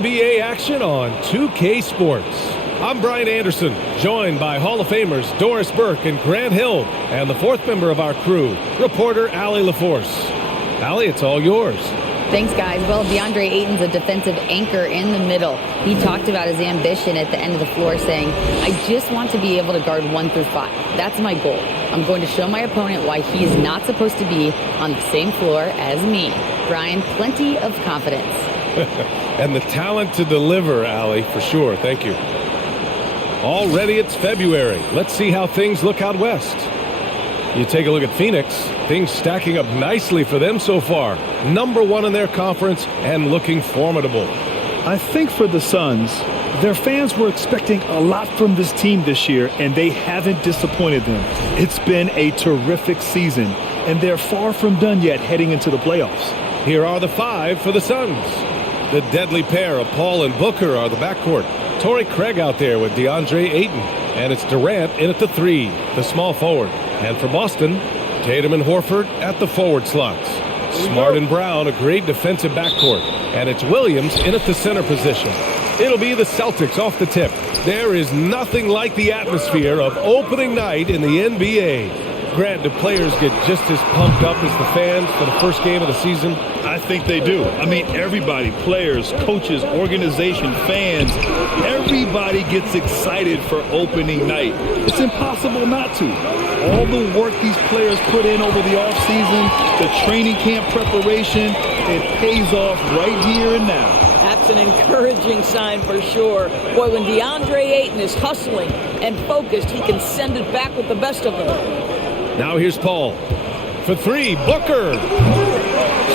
NBA action on 2K Sports. I'm Brian Anderson, joined by Hall of Famers Doris Burke and Grant Hill, and the fourth member of our crew, reporter Allie LaForce. Allie, it's all yours. Thanks, guys. Well, DeAndre Ayton's a defensive anchor in the middle. He talked about his ambition at the end of the floor, saying, I just want to be able to guard 1 through 5. That's my goal. I'm going to show my opponent why he's not supposed to be on the same floor as me. Brian, plenty of confidence. And the talent to deliver, Allie, for sure. Thank you. Already it's February. Let's see how things look out west. You take a look at Phoenix, things stacking up nicely for them so far. #1 in their conference and looking formidable. I think for the Suns, their fans were expecting a lot from this team this year, and they haven't disappointed them. It's been a terrific season, and they're far from done yet heading into the playoffs. Here are the 5 for the Suns. The deadly pair of Paul and Booker are the backcourt. Torrey Craig out there with DeAndre Ayton. And it's Durant in at the 3, the small forward. And for Boston, Tatum and Horford at the forward slots. Smart and Brown, a great defensive backcourt. And it's Williams in at the center position. It'll be the Celtics off the tip. There is nothing like the atmosphere of opening night in the NBA. Grant, do players get just as pumped up as the fans for the first game of the season? I think they do. I mean, everybody, players, coaches, organization, fans, everybody gets excited for opening night. It's impossible not to. All the work these players put in over the offseason, the training camp preparation, it pays off right here and now. That's an encouraging sign for sure. Boy, when DeAndre Ayton is hustling and focused, he can send it back with the best of them. Now here's Paul. For 3, Booker.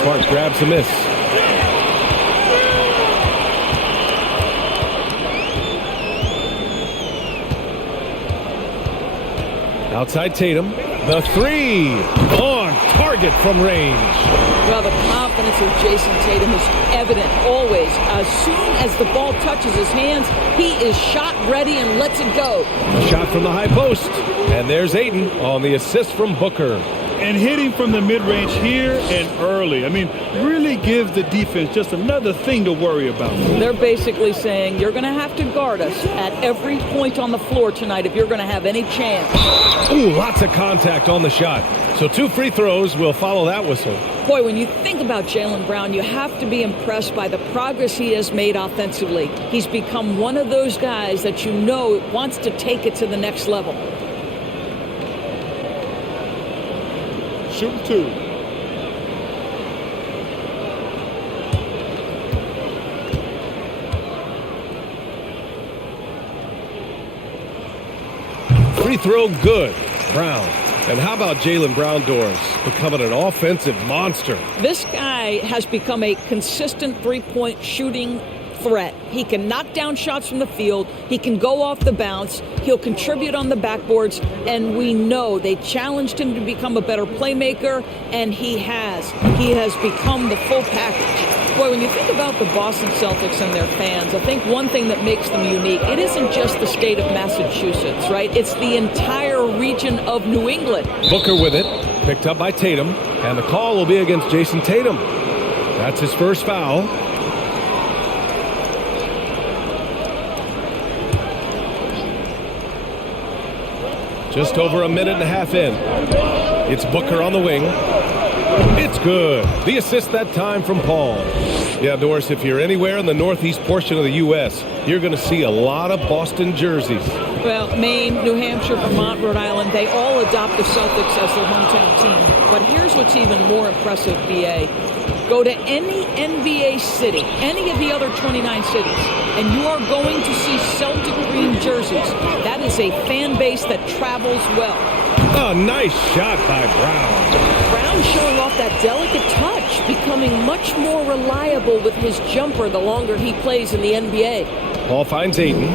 Smart grabs the miss. Outside Tatum. The 3. On target from range. Well, the confidence of Jason Tatum is evident always. As soon as the ball touches his hands, he is shot ready and lets it go. A shot from the high post. And there's Ayton on the assist from Booker. And hitting from the mid-range here and early. I mean, really gives the defense just another thing to worry about. They're basically saying, you're going to have to guard us at every point on the floor tonight if you're going to have any chance. Ooh, lots of contact on the shot. So 2 free throws will follow that whistle. Boy, when you think about Jaylen Brown, you have to be impressed by the progress he has made offensively. He's become one of those guys that you know wants to take it to the next level. Shooting 2. Free throw good. Brown. And how about Jaylen Brown, Doris, becoming an offensive monster? This guy has become a consistent three-point shooting threat. He can knock down shots from the field. He can go off the bounce. He'll contribute on the backboards. And we know they challenged him to become a better playmaker, and he has. He has become the full package. Boy, when you think about the Boston Celtics and their fans, I think one thing that makes them unique, it isn't just the state of Massachusetts, right? It's the entire region of New England. Booker with it, picked up by Tatum, and the call will be against Jason Tatum. That's his first foul. Just over a minute and a half in. It's Booker on the wing. It's good. The assist that time from Paul. Yeah, Doris, if you're anywhere in the northeast portion of the U.S., you're going to see a lot of Boston jerseys. Well, Maine, New Hampshire, Vermont, Rhode Island, they all adopt the Celtics as their hometown team. But here's what's even more impressive, B.A. Go to any NBA city, any of the other 29 cities, and you are going to see Celtic green jerseys. That is a fan base that travels well. Oh, nice shot by Brown. Brown showing off that delicate touch, becoming much more reliable with his jumper the longer he plays in the NBA. Paul finds Ayton.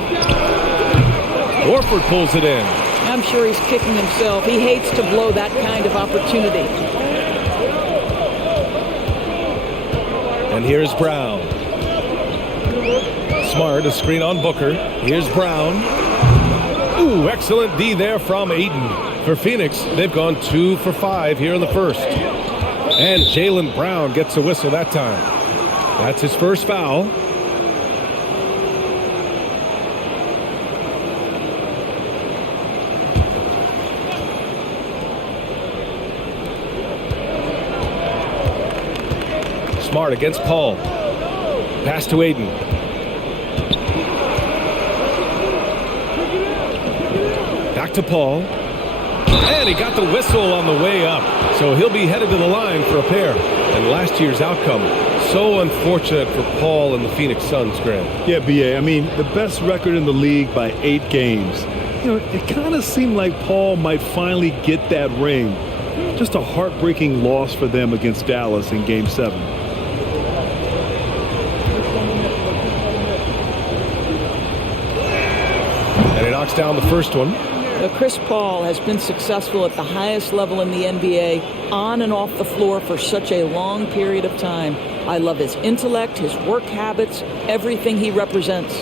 Horford pulls it in. I'm sure he's kicking himself. He hates to blow that kind of opportunity. And here's Brown. Smart, a screen on Booker. Here's Brown. Ooh, excellent D there from Ayton. For Phoenix, they've gone 2 for 5 here in the first. And Jaylen Brown gets a whistle that time. That's his first foul. Smart against Paul. Pass to Aiden. Back to Paul. And he got the whistle on the way up. So he'll be headed to the line for a pair. And last year's outcome, so unfortunate for Paul and the Phoenix Suns, Grant. Yeah, B.A. I mean, the best record in the league by 8 games. You know, it kind of seemed like Paul might finally get that ring. Just a heartbreaking loss for them against Dallas in Game 7. And he knocks down the first one. Chris Paul has been successful at the highest level in the NBA, on and off the floor for such a long period of time. I love his intellect, his work habits, everything he represents.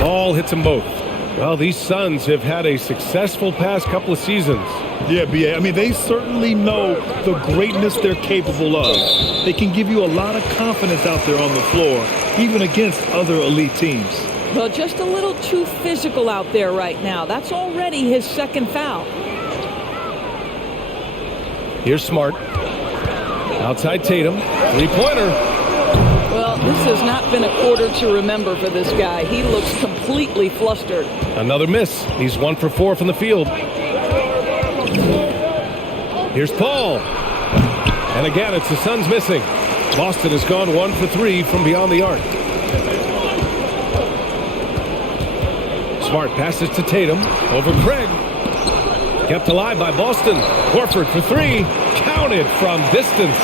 Ball hits them both. Well, these Suns have had a successful past couple of seasons. Yeah, B.A. I mean, they certainly know the greatness they're capable of. They can give you a lot of confidence out there on the floor, even against other elite teams. Well, just a little too physical out there right now. That's already his second foul. Here's Smart. Outside Tatum. Three-pointer. Well, this has not been a quarter to remember for this guy. He looks completely flustered. Another miss. He's 1 for 4 from the field. Here's Paul. And again, it's the Suns missing. Boston has gone 1 for 3 from beyond the arc. Smart passes to Tatum. Over Craig. Kept alive by Boston. Horford for 3. Counted from distance.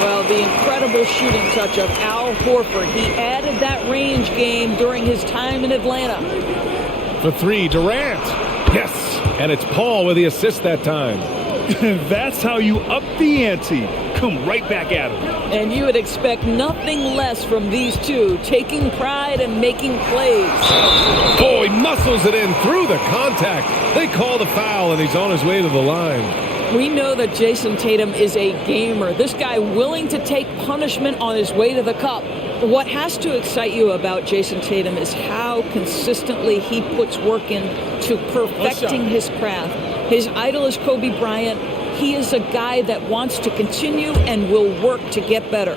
Well, the incredible shooting touch of Al Horford. He added that range game during his time in Atlanta. For 3, Durant. Yes. And it's Paul with the assist that time. That's how you up the ante. Come right back at him. And you would expect nothing less from these two, taking pride and making plays. Oh, he muscles it in through the contact. They call the foul, and he's on his way to the line. We know that Jason Tatum is a gamer. This guy willing to take punishment on his way to the cup. What has to excite you about Jason Tatum is how consistently he puts work in to perfecting his craft. His idol is Kobe Bryant. He is a guy that wants to continue and will work to get better.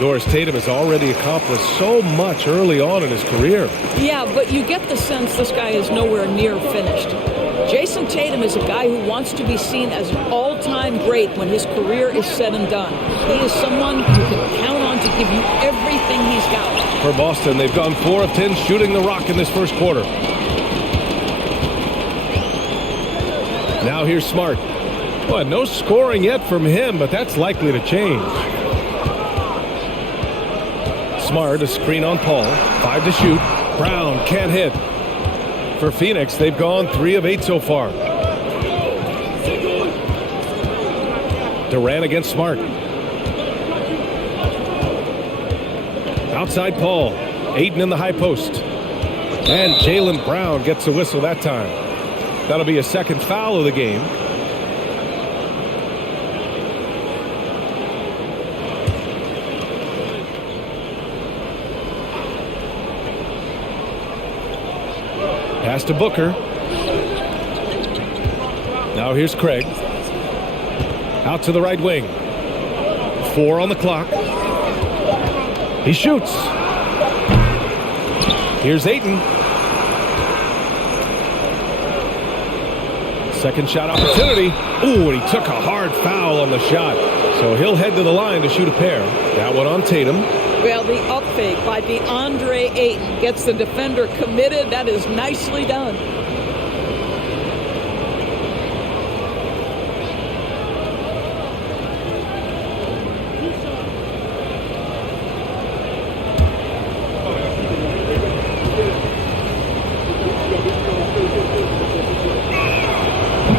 Doris Tatum has already accomplished so much early on in his career. Yeah, but you get the sense this guy is nowhere near finished. Jason Tatum is a guy who wants to be seen as an all-time great when his career is said and done. He is someone you can count on to give you everything he's got. For Boston, they've gone 4 of 10 shooting the rock in this first quarter. Now here's Smart. Well, no scoring yet from him, but that's likely to change. Smart, a screen on Paul. 5 to shoot. Brown can't hit. For Phoenix, they've gone 3 of 8 so far. Durant against Smart. Outside Paul. Aiden in the high post. And Jaylen Brown gets a whistle that time. That'll be a second foul of the game. Pass to Booker. Now here's Craig. Out to the right wing. 4 on the clock. He shoots. Here's Ayton. Second shot opportunity. Ooh, and he took a hard foul on the shot. So he'll head to the line to shoot a pair. That one on Tatum. Well, the up fake by DeAndre Ayton gets the defender committed. That is nicely done.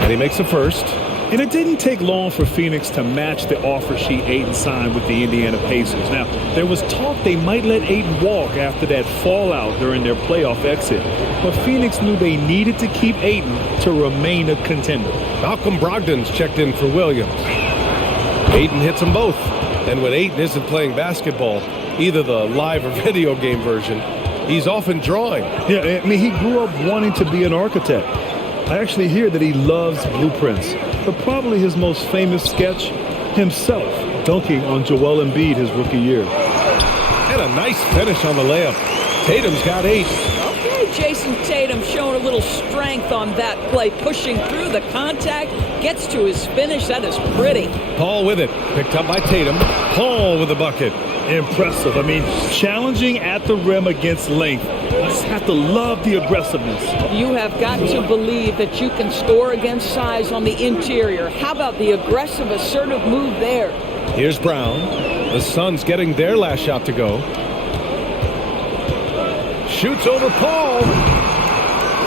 And he makes the first. And it didn't take long for Phoenix to match the offer sheet Ayton signed with the Indiana Pacers. Now, there was talk they might let Ayton walk after that fallout during their playoff exit. But Phoenix knew they needed to keep Ayton to remain a contender. Malcolm Brogdon's checked in for Williams. Ayton hits them both. And when Ayton isn't playing basketball, either the live or video game version, he's often drawing. Yeah, I mean, he grew up wanting to be an architect. I actually hear that he loves blueprints, but probably his most famous sketch, himself dunking on Joel Embiid his rookie year. And a nice finish on the layup. Tatum's got 8. Okay, Jason Tatum showing a little strength on that play, pushing through the contact, gets to his finish. That is pretty. Paul with it, picked up by Tatum. Paul with the bucket. Impressive. I mean, challenging at the rim against length. You just have to love the aggressiveness. You have got to believe that you can score against size on the interior. How about the aggressive, assertive move there? Here's Brown. The Suns getting their last shot to go. Shoots over Paul.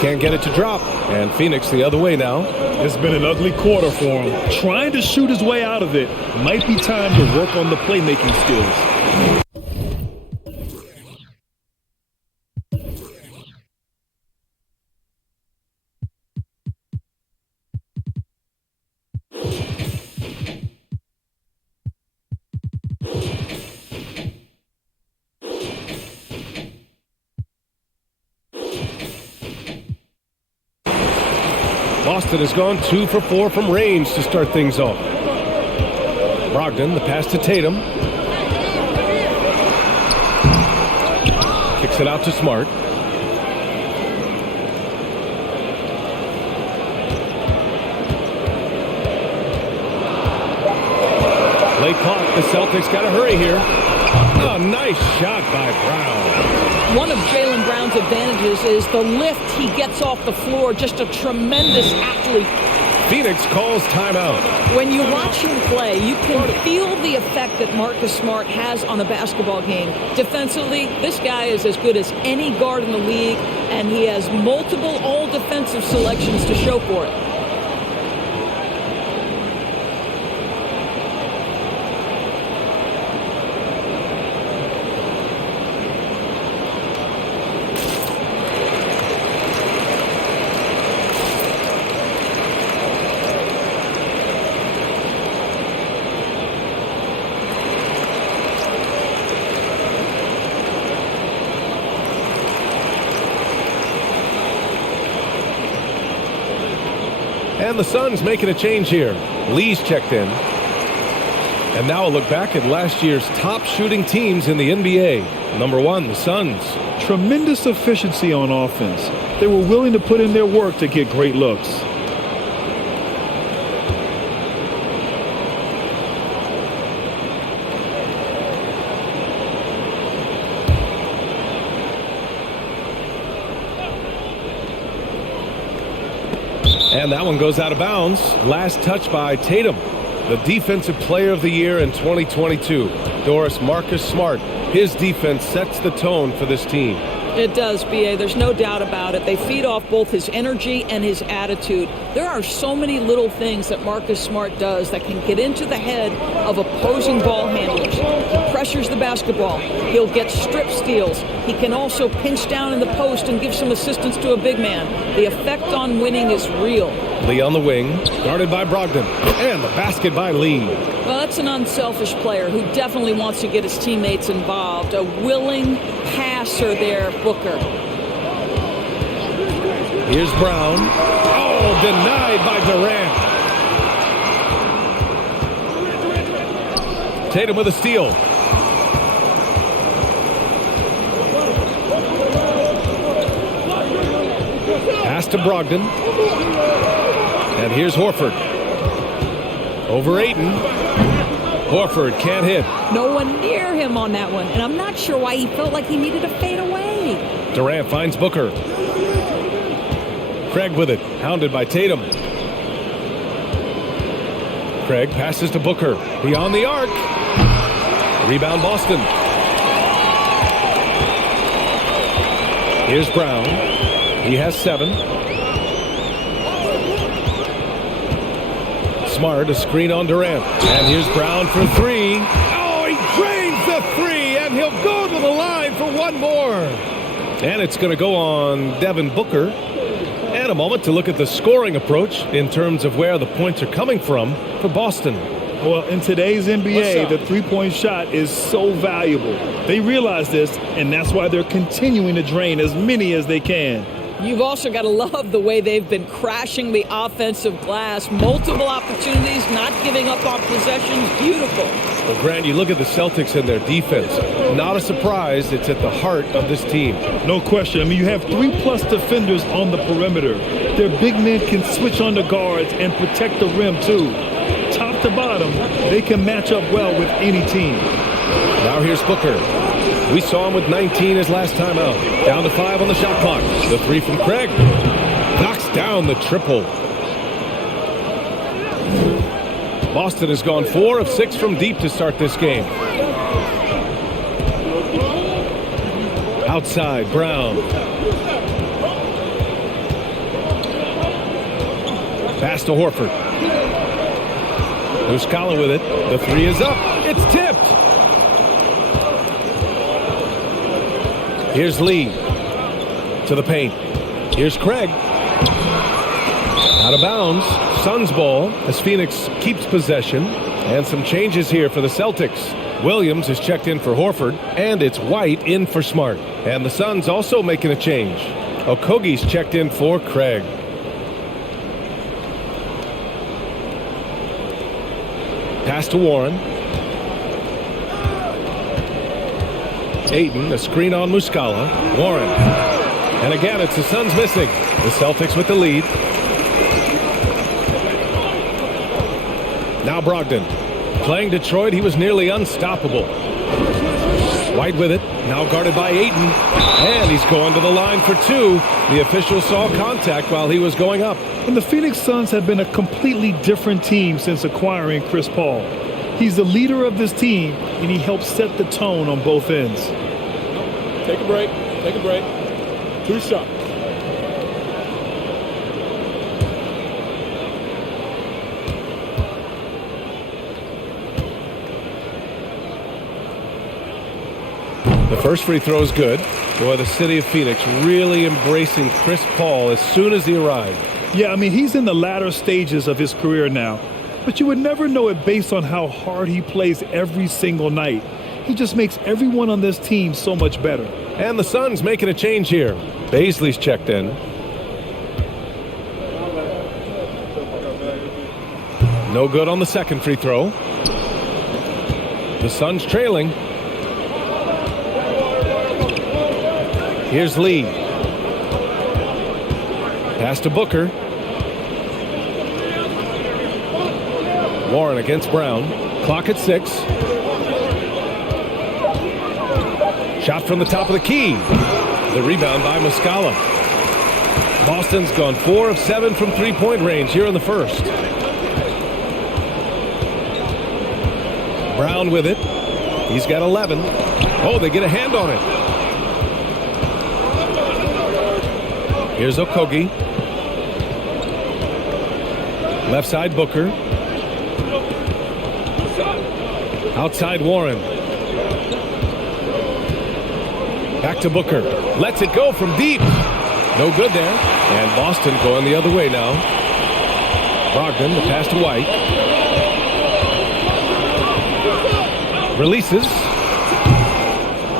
Can't get it to drop. And Phoenix the other way now. It's been an ugly quarter for him. Trying to shoot his way out of it. Might be time to work on the playmaking skills. Boston has gone 2 for 4 from range to start things off. Brogdon, the pass to Tatum. Kicks it out to Smart. Late clock. The Celtics got to hurry here. Oh, nice shot by Brown. One of Jaylen Brown's advantages is the lift he gets off the floor. Just a tremendous athlete. Phoenix calls timeout. When you watch him play, you can feel the effect that Marcus Smart has on a basketball game. Defensively, this guy is as good as any guard in the league, and he has multiple all-defensive selections to show for it. And the Suns making a change here. Lee's checked in. And now a look back at last year's top shooting teams in the NBA. Number 1, the Suns. Tremendous efficiency on offense. They were willing to put in their work to get great looks. And that one goes out of bounds. Last touch by Tatum, the Defensive Player of the Year in 2022. Doris, Marcus Smart. His defense sets the tone for this team. It does, B.A. There's no doubt about it. They feed off both his energy and his attitude. There are so many little things that Marcus Smart does that can get into the head of opposing ball handlers. He pressures the basketball. He'll get strip steals. He can also pinch down in the post and give some assistance to a big man. The effect on winning is real. Lee on the wing, guarded by Brogdon. And the basket by Lee. Well, that's an unselfish player who definitely wants to get his teammates involved. A willing passer there, Booker. Here's Brown. Oh, denied by Durant. Tatum with a steal. Pass to Brogdon. And here's Horford. Over Ayton. Horford can't hit. No one near him on that one. And I'm not sure why he felt like he needed to fade away. Durant finds Booker. Craig with it. Hounded by Tatum. Craig passes to Booker. Beyond the arc. Rebound Boston. Here's Brown. He has 7. Smart, a screen on Durant. And here's Brown for 3. Oh, he drains the 3, and he'll go to the line for one more. And it's going to go on Devin Booker. And a moment to look at the scoring approach in terms of where the points are coming from for Boston. Well, in today's NBA, the three-point shot is so valuable. They realize this, and that's why they're continuing to drain as many as they can. You've also got to love the way they've been crashing the offensive glass. Multiple opportunities, not giving up on possessions. Beautiful. Well, Grant, you look at the Celtics and their defense. Not a surprise. It's at the heart of this team. No question. I mean, you have 3+ defenders on the perimeter. Their big men can switch on the guards and protect the rim, too. Top to bottom, they can match up well with any team. Now here's Booker. We saw him with 19 his last time out. Down to 5 on the shot clock. The 3 from Craig. Knocks down the triple. Boston has gone 4 of 6 from deep to start this game. Outside, Brown. Pass to Horford. Muscala with it. The 3 is up. It's tipped. Here's Lee to the paint. Here's Craig. Out of bounds. Suns ball as Phoenix keeps possession. And some changes here for the Celtics. Williams is checked in for Horford. And it's White in for Smart. And the Suns also making a change. Okogie's checked in for Craig. Pass to Warren. Ayton, a screen on Muscala. Warren. And again, it's the Suns missing. The Celtics with the lead. Now Brogdon. Playing Detroit, he was nearly unstoppable. White with it. Now guarded by Ayton. And he's going to the line for 2. The official saw contact while he was going up. And the Phoenix Suns have been a completely different team since acquiring Chris Paul. He's the leader of this team, and he helps set the tone on both ends. Take a break. Take a break. 2 shots. The first free throw is good. Boy, the city of Phoenix really embracing Chris Paul as soon as he arrived. Yeah, I mean, he's in the latter stages of his career now. But you would never know it based on how hard he plays every single night. He just makes everyone on this team so much better. And the Suns making a change here. Baisley's checked in. No good on the second free throw. The Suns trailing. Here's Lee. Pass to Booker. Warren against Brown. Clock at 6. Shot from the top of the key. The rebound by Muscala. Boston's gone 4 of 7 from three-point range here in the first. Brown with it. He's got 11. Oh, they get a hand on it. Here's Okogie. Left side Booker. Outside Warren. Back to Booker. Lets it go from deep. No good there. And Boston going the other way now. Brogdon, the pass to White. Releases.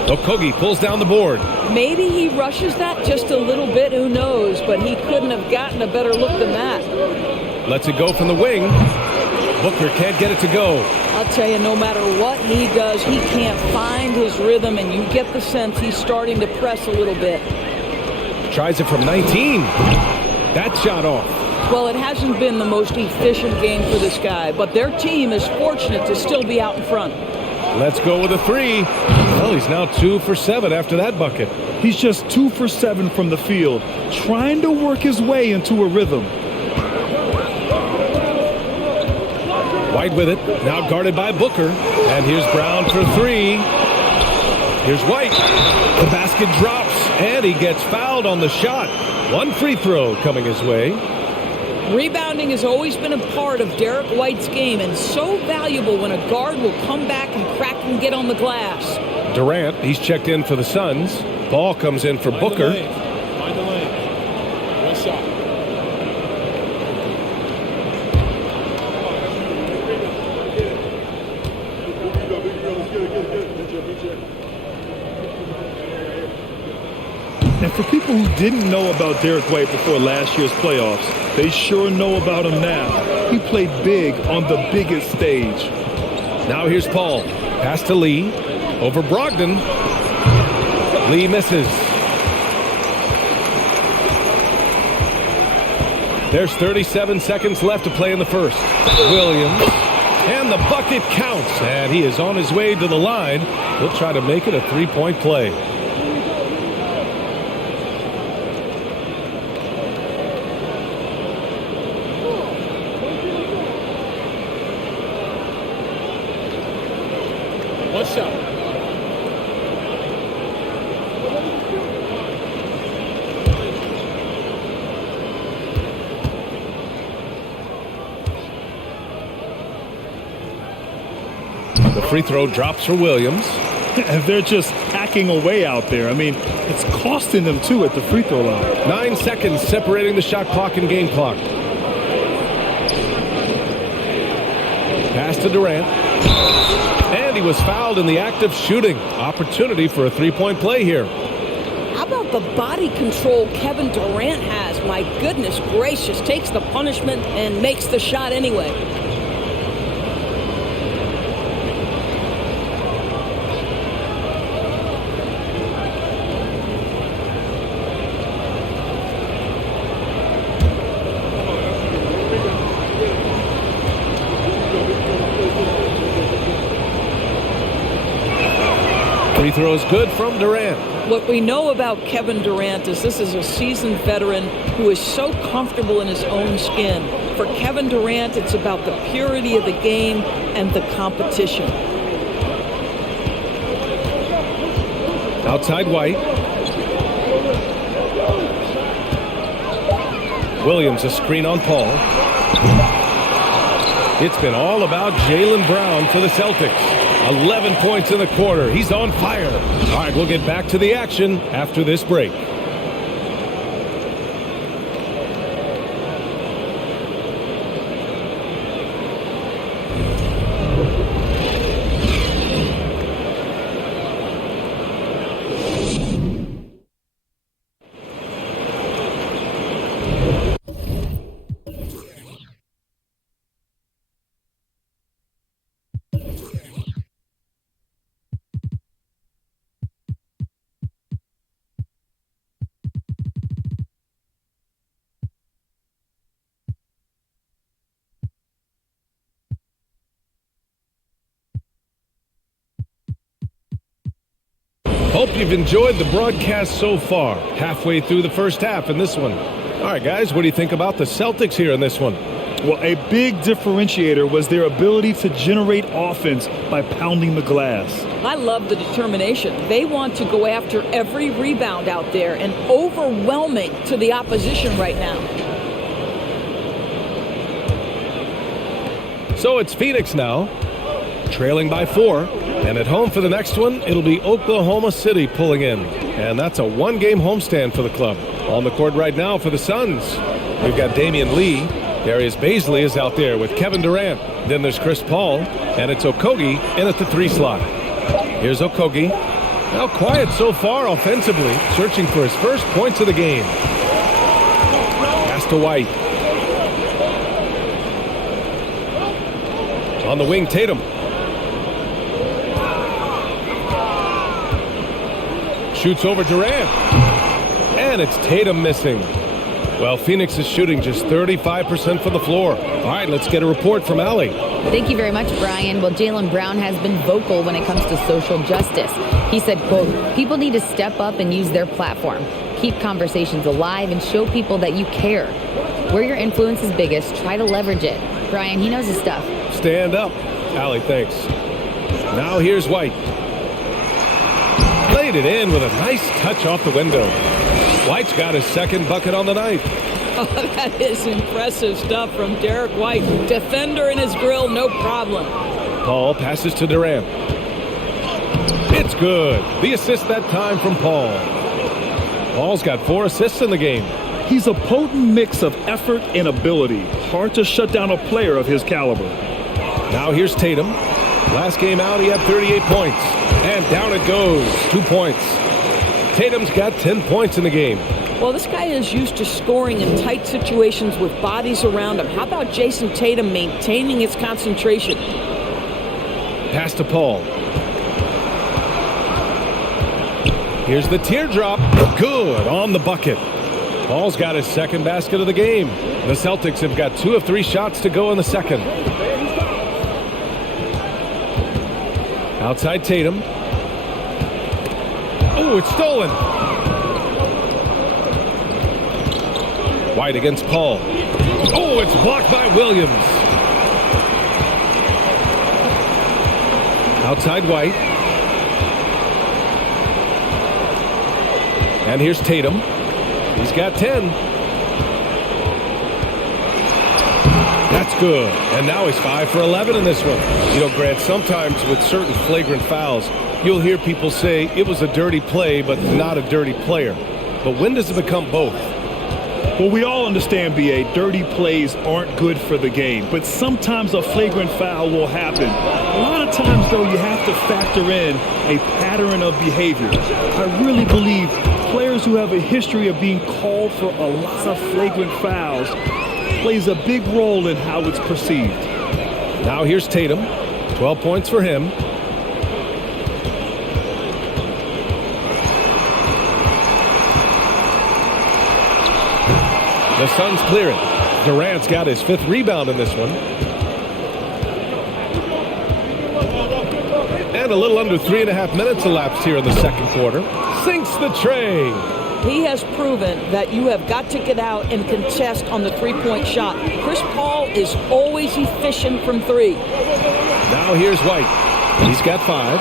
Okogie pulls down the board. Maybe he rushes that just a little bit, who knows, but he couldn't have gotten a better look than that. Lets it go from the wing. Booker can't get it to go. I'll tell you, no matter what he does, he can't find his rhythm, and you get the sense he's starting to press a little bit. Tries it from 19. That shot off. Well, it hasn't been the most efficient game for this guy, but their team is fortunate to still be out in front. Let's go with a 3. Well, he's now 2 for 7 after that bucket. He's just 2 for 7 from the field, trying to work his way into a rhythm. White with it, now guarded by Booker. And here's Brown for 3. Here's White. The basket drops, and he gets fouled on the shot. 1 free throw coming his way. Rebounding has always been a part of Derek White's game, and so valuable when a guard will come back and crack and get on the glass. Durant, he's checked in for the Suns. Ball comes in for Booker. Find the lane. 1 shot. And for people who didn't know about Derek White before last year's playoffs, they sure know about him now. He played big on the biggest stage. Now here's Paul. Pass to Lee. Over Brogdon. Lee misses. There's 37 seconds left to play in the first. Williams. And the bucket counts. And he is on his way to the line. He'll try to make it a three-point play. One shot. The free throw drops for Williams. And they're just hacking away out there. I mean, it's costing them, too, at the free throw line. 9 seconds separating the shot clock and game clock. Pass to Durant. And he was fouled in the act of shooting. Opportunity for a three-point play here. How about the body control Kevin Durant has? My goodness gracious, takes the punishment and makes the shot anyway. Free throw is good from Durant. What we know about Kevin Durant is this is a seasoned veteran who is so comfortable in his own skin. For Kevin Durant, it's about the purity of the game and the competition. Outside White. Williams a screen on Paul. It's been all about Jaylen Brown for the Celtics. 11 points in the quarter. He's on fire. All right, we'll get back to the action after this break. Hope you've enjoyed the broadcast so far. Halfway through the first half in this one. All right, guys, what do you think about the Celtics here in this one? Well, a big differentiator was their ability to generate offense by pounding the glass. I love the determination. They want to go after every rebound out there and overwhelming to the opposition right now. So it's Phoenix now, trailing by 4. And at home for the next one, it'll be Oklahoma City pulling in. And that's a one-game homestand for the club. On the court right now for the Suns, we've got Damian Lee. Darius Bazley is out there with Kevin Durant. Then there's Chris Paul, and it's Okogie in at the 3 slot. Here's Okogie. Now quiet so far offensively, searching for his first points of the game. Pass to White. On the wing, Tatum. Shoots over Durant. And it's Tatum missing. Well, Phoenix is shooting just 35% from the floor. All right, let's get a report from Allie. Thank you very much, Brian. Well, Jaylen Brown has been vocal when it comes to social justice. He said, quote, "People need to step up and use their platform. Keep conversations alive and show people that you care. Where your influence is biggest, try to leverage it." Brian, he knows his stuff. Stand up. Allie, thanks. Now here's White. Played it in with a nice touch off the window. White's got his second bucket on the night. Oh, that is impressive stuff from Derek White. Defender in his grill, no problem. Paul passes to Durant. It's good. The assist that time from Paul. Paul's got 4 assists in the game. He's a potent mix of effort and ability. Hard to shut down a player of his caliber. Now here's Tatum. Last game out, he had 38 points. And down it goes. 2 points. Tatum's got 10 points in the game. Well, this guy is used to scoring in tight situations with bodies around him. How about Jason Tatum maintaining his concentration? Pass to Paul. Here's the teardrop. Good on the bucket. Paul's got his second basket of the game. The Celtics have got 2 of 3 shots to go in the second. Outside Tatum. Oh, it's stolen. White against Paul. Oh, it's blocked by Williams. Outside White. And here's Tatum. He's got 10. That's good. And now he's 5 for 11 in this one. You know, Grant, sometimes with certain flagrant fouls, you'll hear people say it was a dirty play, but not a dirty player. But when does it become both? Well, we all understand, B.A., dirty plays aren't good for the game, but sometimes a flagrant foul will happen. A lot of times, though, you have to factor in a pattern of behavior. I really believe players who have a history of being called for a lot of flagrant fouls plays a big role in how it's perceived. Now here's Tatum. 12 points for him. The Suns clear it. Durant's got his 5th rebound in this one. And a little under 3.5 minutes elapsed here in the second quarter. Sinks the tray. He has proven that you have got to get out and contest on the three-point shot. Chris Paul is always efficient from 3. Now here's White. He's got 5.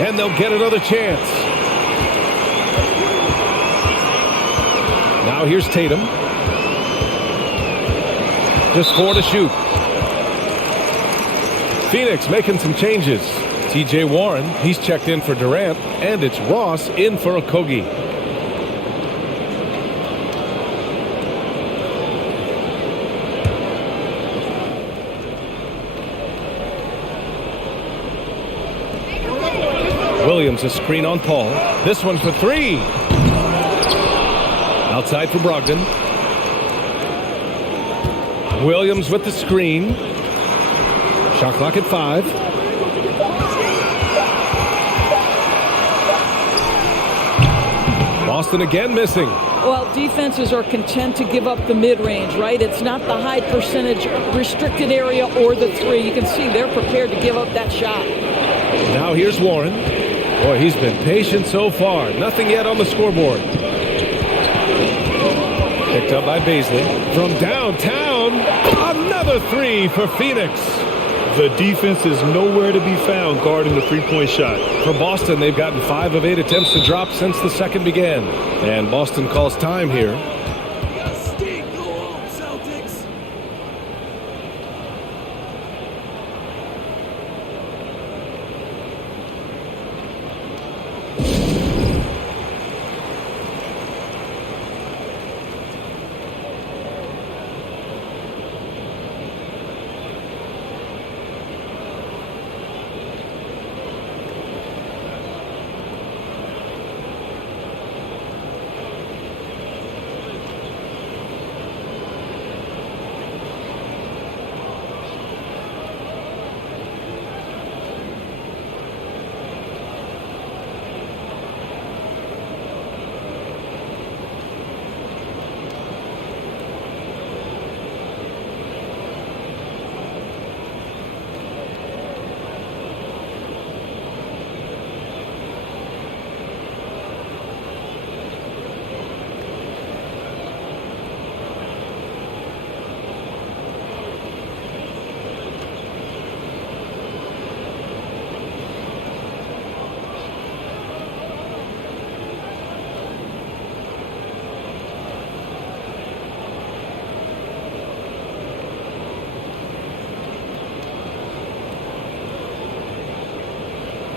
And they'll get another chance. Now here's Tatum. Just 4 to shoot. Phoenix making some changes. T.J. Warren, he's checked in for Durant, and it's Ross in for Okogie. Williams a screen on Paul. This one for 3. Outside for Brogdon. Williams with the screen. Shot clock at 5. Boston again missing. Well, defenses are content to give up the mid-range, right? It's not the high percentage restricted area or the 3. You can see they're prepared to give up that shot. Now here's Warren. Boy, he's been patient so far. Nothing yet on the scoreboard. Picked up by Baisley. From downtown, another 3 for Phoenix. The defense is nowhere to be found guarding the three-point shot. For Boston, they've gotten 5 of 8 attempts to drop since the second began. And Boston calls time here.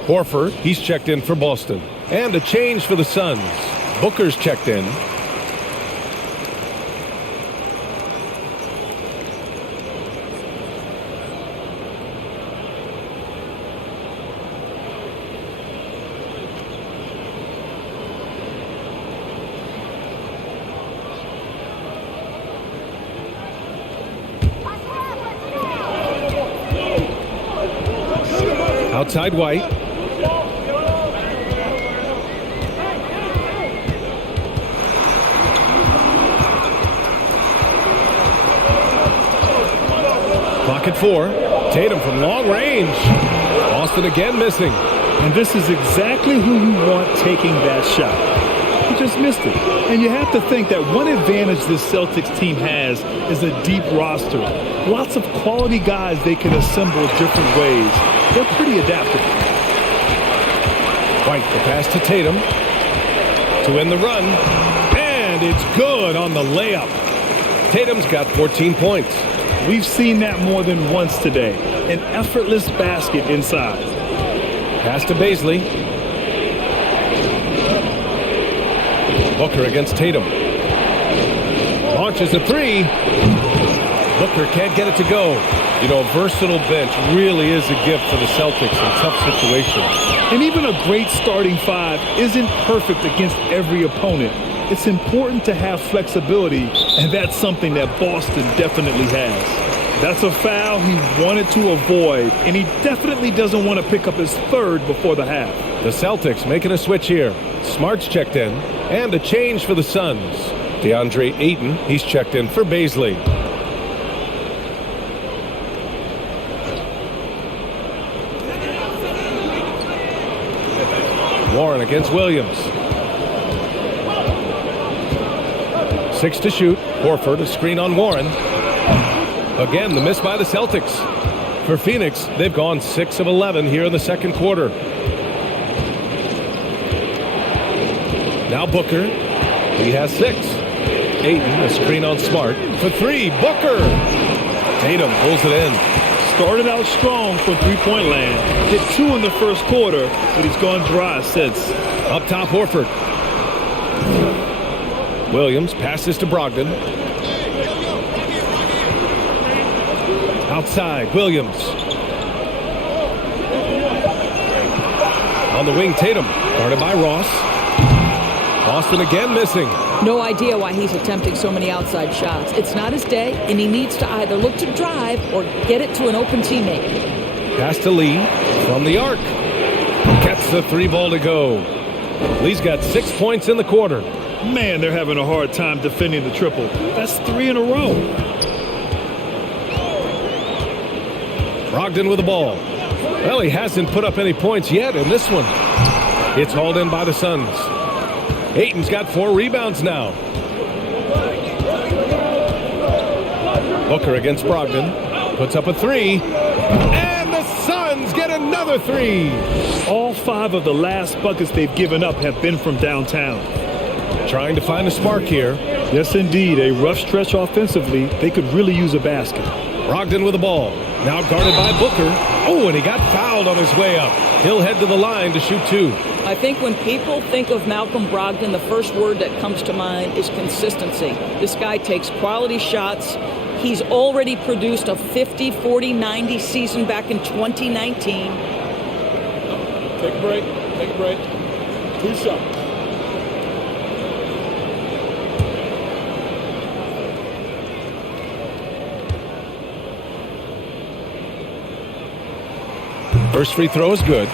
Horford, he's checked in for Boston. And a change for the Suns. Booker's checked in. Outside White. Clock at 4. Tatum from long range. Boston again missing. And this is exactly who you want taking that shot. He just missed it. And you have to think that one advantage this Celtics team has is a deep roster. Lots of quality guys they can assemble different ways. They're pretty adaptable. White, the pass to Tatum to end the run. And it's good on the layup. Tatum's got 14 points. We've seen that more than once today. An effortless basket inside. Pass to Bazley. Booker against Tatum. Launches a 3. Booker can't get it to go. You know, a versatile bench really is a gift for the Celtics in tough situations. And even a great starting 5 isn't perfect against every opponent. It's important to have flexibility, and that's something that Boston definitely has. That's a foul he wanted to avoid, and he definitely doesn't want to pick up his 3rd before the half. The Celtics making a switch here. Smart's checked in, and a change for the Suns. DeAndre Ayton, he's checked in for Bazley. Warren against Williams. 6 to shoot. Horford, a screen on Warren. Again, the miss by the Celtics. For Phoenix, they've gone 6 of 11 here in the second quarter. Now Booker. He has 6. Ayton, a screen on Smart. For 3, Booker. Tatum pulls it in. Started out strong from three-point land. Hit 2 in the first quarter, but he's gone dry since. Up top, Horford. Williams passes to Brogdon. Outside, Williams. On the wing, Tatum. Guarded by Ross. Boston again missing. No idea why he's attempting so many outside shots. It's not his day, and he needs to either look to drive or get it to an open teammate. Pass to Lee from the arc. Gets the 3 ball to go. Lee's got 6 points in the quarter. Man, they're having a hard time defending the triple. That's 3 in a row. Brogdon with the ball. Well, he hasn't put up any points yet in this one. It's hauled in by the Suns. Ayton's got 4 rebounds now. Booker against Brogdon. Puts up a 3. And the Suns get another 3. All 5 of the last buckets they've given up have been from downtown. Trying to find a spark here. Yes, indeed. A rough stretch offensively. They could really use a basket. Brogdon with the ball. Now guarded by Booker. Oh, and he got fouled on his way up. He'll head to the line to shoot 2. I think when people think of Malcolm Brogdon, the first word that comes to mind is consistency. This guy takes quality shots. He's already produced a 50, 40, 90 season back in 2019. Take a break. Take a break. 2 shots. First free throw is good.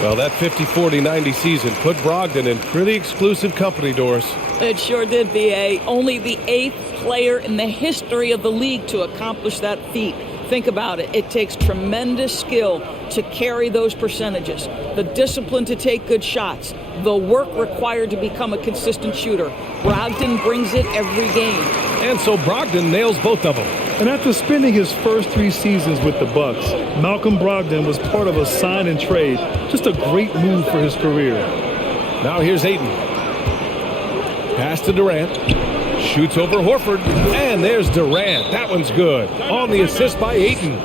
Well, that 50, 40, 90 season put Brogdon in pretty exclusive company, Doris. It sure did, B.A. Only the 8th player in the history of the league to accomplish that feat. Think about it. It takes tremendous skill to carry those percentages, the discipline to take good shots, the work required to become a consistent shooter. Brogdon brings it every game. And so Brogdon nails both of them. And after spending his first 3 seasons with the Bucks, Malcolm Brogdon was part of a sign and trade. Just a great move for his career. Now here's Ayton. Pass to Durant. Shoots over Horford. And there's Durant. That one's good. On the assist by Ayton.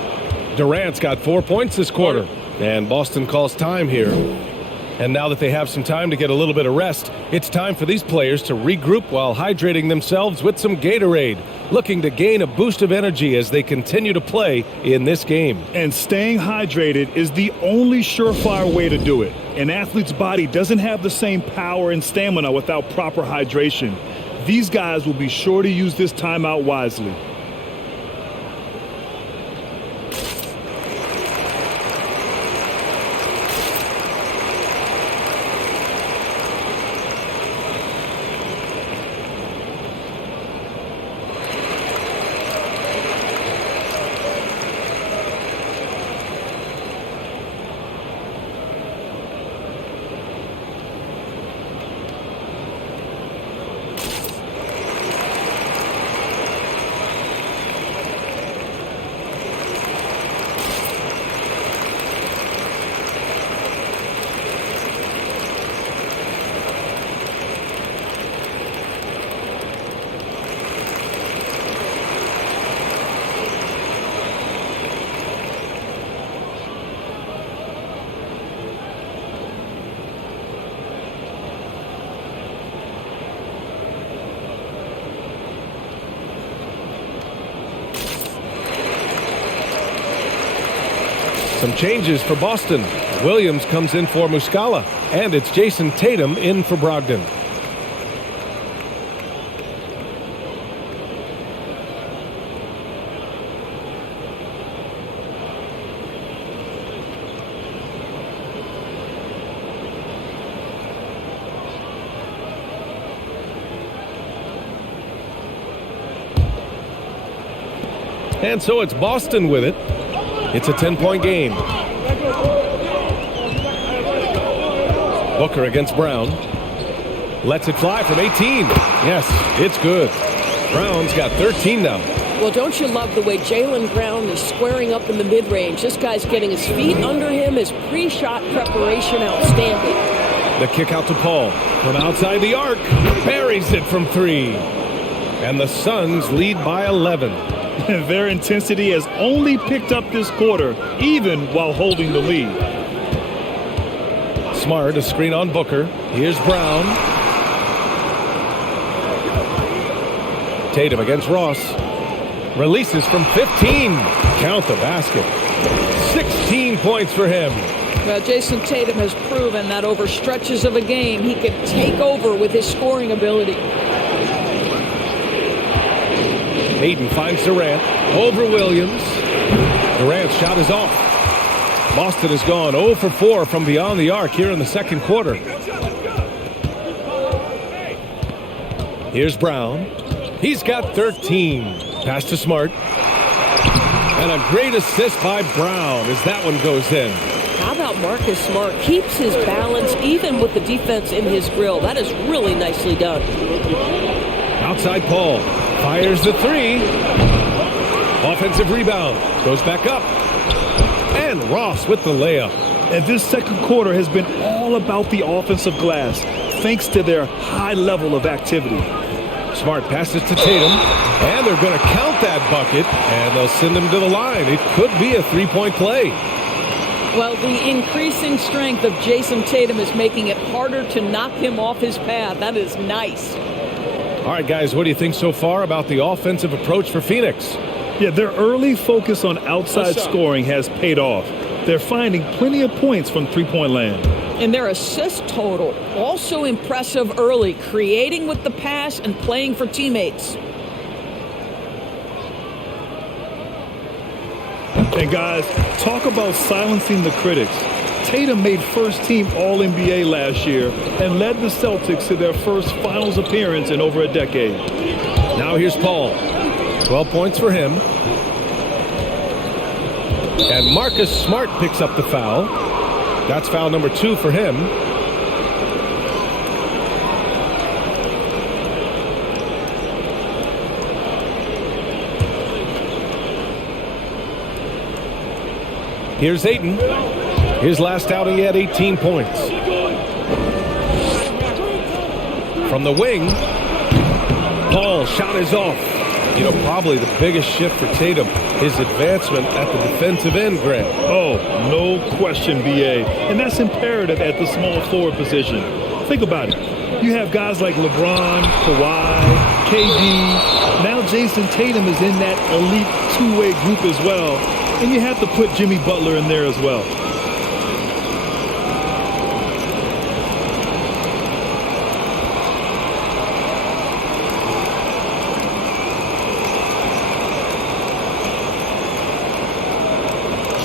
Durant's got 4 points this quarter. And Boston calls time here. And now that they have some time to get a little bit of rest, it's time for these players to regroup while hydrating themselves with some Gatorade, looking to gain a boost of energy as they continue to play in this game. And staying hydrated is the only surefire way to do it. An athlete's body doesn't have the same power and stamina without proper hydration. These guys will be sure to use this timeout wisely. Some changes for Boston. Williams comes in for Muscala, and it's Jason Tatum in for Brogdon. And so it's Boston with it. It's a 10-point game. Booker against Brown. Lets it fly from 18. Yes, it's good. Brown's got 13 now. Well, don't you love the way Jaylen Brown is squaring up in the mid-range? This guy's getting his feet under him. His pre-shot preparation outstanding. The kick out to Paul. From outside the arc. Buries it from 3. And the Suns lead by 11. Their intensity has only picked up this quarter, even while holding the lead. Smart, a screen on Booker. Here's Brown. Tatum against Ross. Releases from 15. Count the basket. 16 points for him. Well, Jason Tatum has proven that over stretches of a game, he can take over with his scoring ability. Hayden finds Durant over Williams. Durant's shot is off. Boston has gone 0 for 4 from beyond the arc here in the second quarter. Here's Brown. He's got 13. Pass to Smart. And a great assist by Brown as that one goes in. How about Marcus Smart? Keeps his balance even with the defense in his grill. That is really nicely done. Outside Paul. Fires the 3. Offensive rebound. Goes back up. And Ross with the layup. And this second quarter has been all about the offensive glass, thanks to their high level of activity. Smart passes to Tatum. And they're going to count that bucket. And they'll send him to the line. It could be a 3-point play. Well, the increasing strength of Jason Tatum is making it harder to knock him off his path. That is nice. All right, guys, what do you think so far about the offensive approach for Phoenix? Yeah, their early focus on outside scoring has paid off. They're finding plenty of points from three-point land. And their assist total, also impressive early, creating with the pass and playing for teammates. And guys, talk about silencing the critics. Tatum made first-team All-NBA last year and led the Celtics to their first finals appearance in over a decade. Now here's Paul. 12 points for him. And Marcus Smart picks up the foul. That's foul number 2 for him. Here's Ayton. His last outing, he had 18 points. From the wing, Paul, shot is off. You know, probably the biggest shift for Tatum, his advancement at the defensive end, Grant. Oh, no question, B.A. And that's imperative at the small forward position. Think about it. You have guys like LeBron, Kawhi, KD. Now Jason Tatum is in that elite two-way group as well. And you have to put Jimmy Butler in there as well.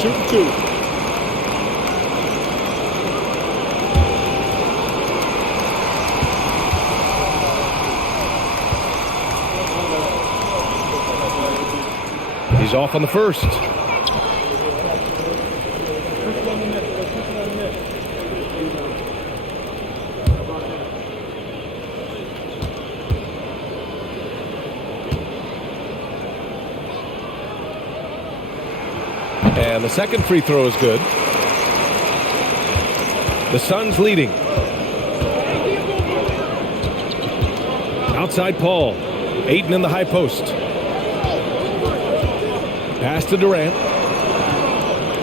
Shoot 2. He's off on the first. And the second free throw is good. The Suns leading. Outside Paul. Ayton in the high post. Pass to Durant.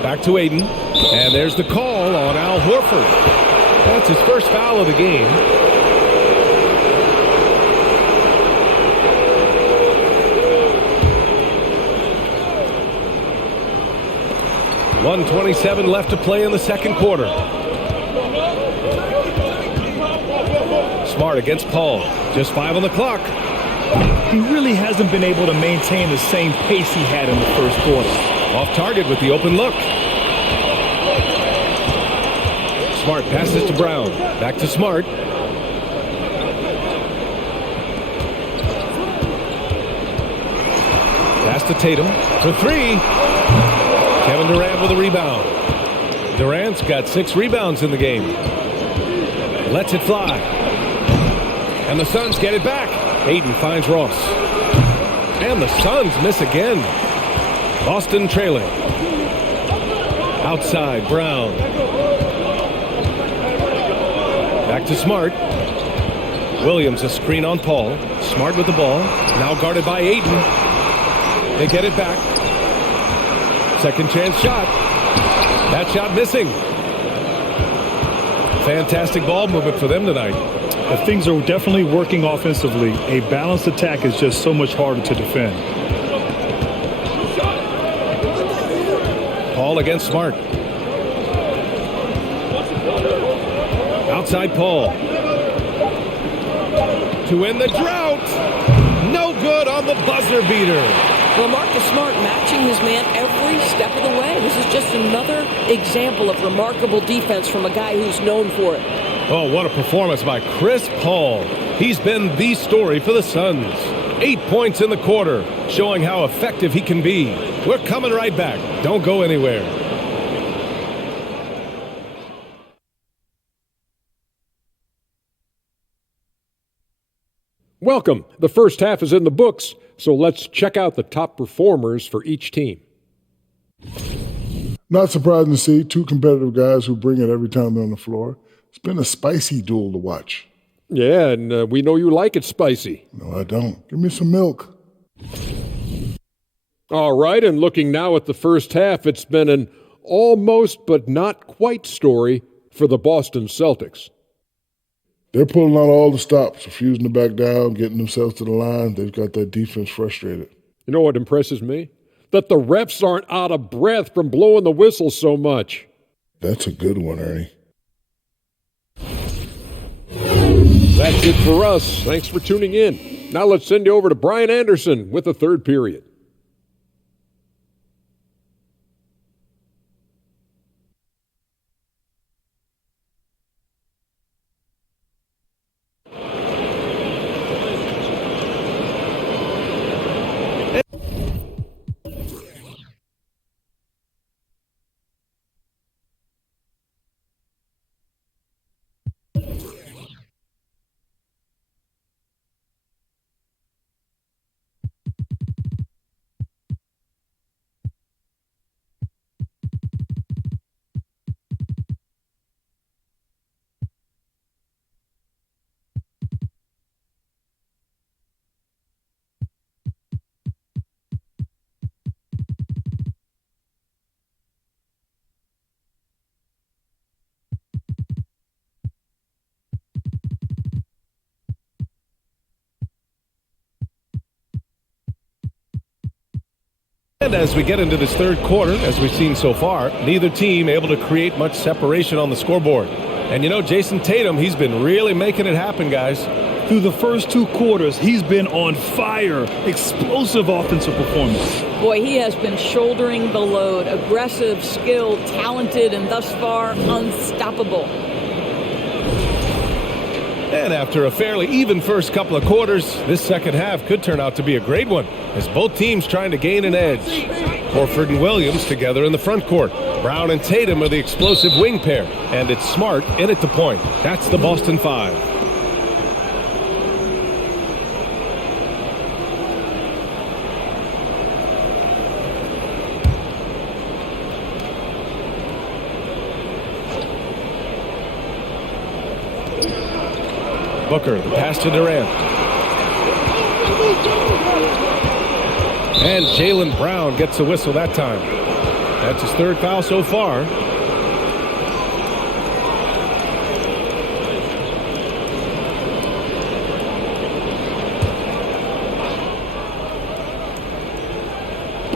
Back to Ayton. And there's the call on Al Horford. That's his first foul of the game. 1:27 left to play in the second quarter. Smart against Paul. Just 5 on the clock. He really hasn't been able to maintain the same pace he had in the first quarter. Off target with the open look. Smart passes to Brown. Back to Smart. Pass to Tatum for 3. Kevin Durant with a rebound. Durant's got 6 rebounds in the game. Lets it fly. And the Suns get it back. Ayton finds Ross. And the Suns miss again. Boston trailing. Outside, Brown. Back to Smart. Williams a screen on Paul. Smart with the ball. Now guarded by Ayton. They get it back. Second chance shot. That shot missing. Fantastic ball movement for them tonight. Things are definitely working offensively. A balanced attack is just so much harder to defend. Paul against Smart. Outside Paul. To end the drought. No good on the buzzer beater. Well, Marcus Smart matching his man every step of the way. This is just another example of remarkable defense from a guy who's known for it. Oh, what a performance by Chris Paul. He's been the story for the Suns. 8 points in the quarter, showing how effective he can be. We're coming right back. Don't go anywhere. Welcome. The first half is in the books, so let's check out the top performers for each team. Not surprising to see 2 competitive guys who bring it every time they're on the floor. It's been a spicy duel to watch. Yeah, and we know you like it spicy. No, I don't. Give me some milk. All right, and looking now at the first half, it's been an almost but not quite story for the Boston Celtics. They're pulling out all the stops, refusing to back down, getting themselves to the line. They've got that defense frustrated. You know what impresses me? That the refs aren't out of breath from blowing the whistle so much. That's a good one, Ernie. That's it for us. Thanks for tuning in. Now let's send you over to Brian Anderson with the third period. And as we get into this third quarter, as we've seen so far, neither team able to create much separation on the scoreboard. And you know, Jason Tatum, he's been really making it happen, guys. Through the first 2 quarters, he's been on fire. Explosive offensive performance. Boy, he has been shouldering the load. Aggressive, skilled, talented, and thus far unstoppable. And after a fairly even first couple of quarters, this second half could turn out to be a great one, as both teams trying to gain an edge. Horford and Williams together in the front court. Brown and Tatum are the explosive wing pair, and it's Smart in at the point. That's the Boston 5. Booker, the pass to Durant. And Jaylen Brown gets a whistle that time. That's his 3rd foul so far.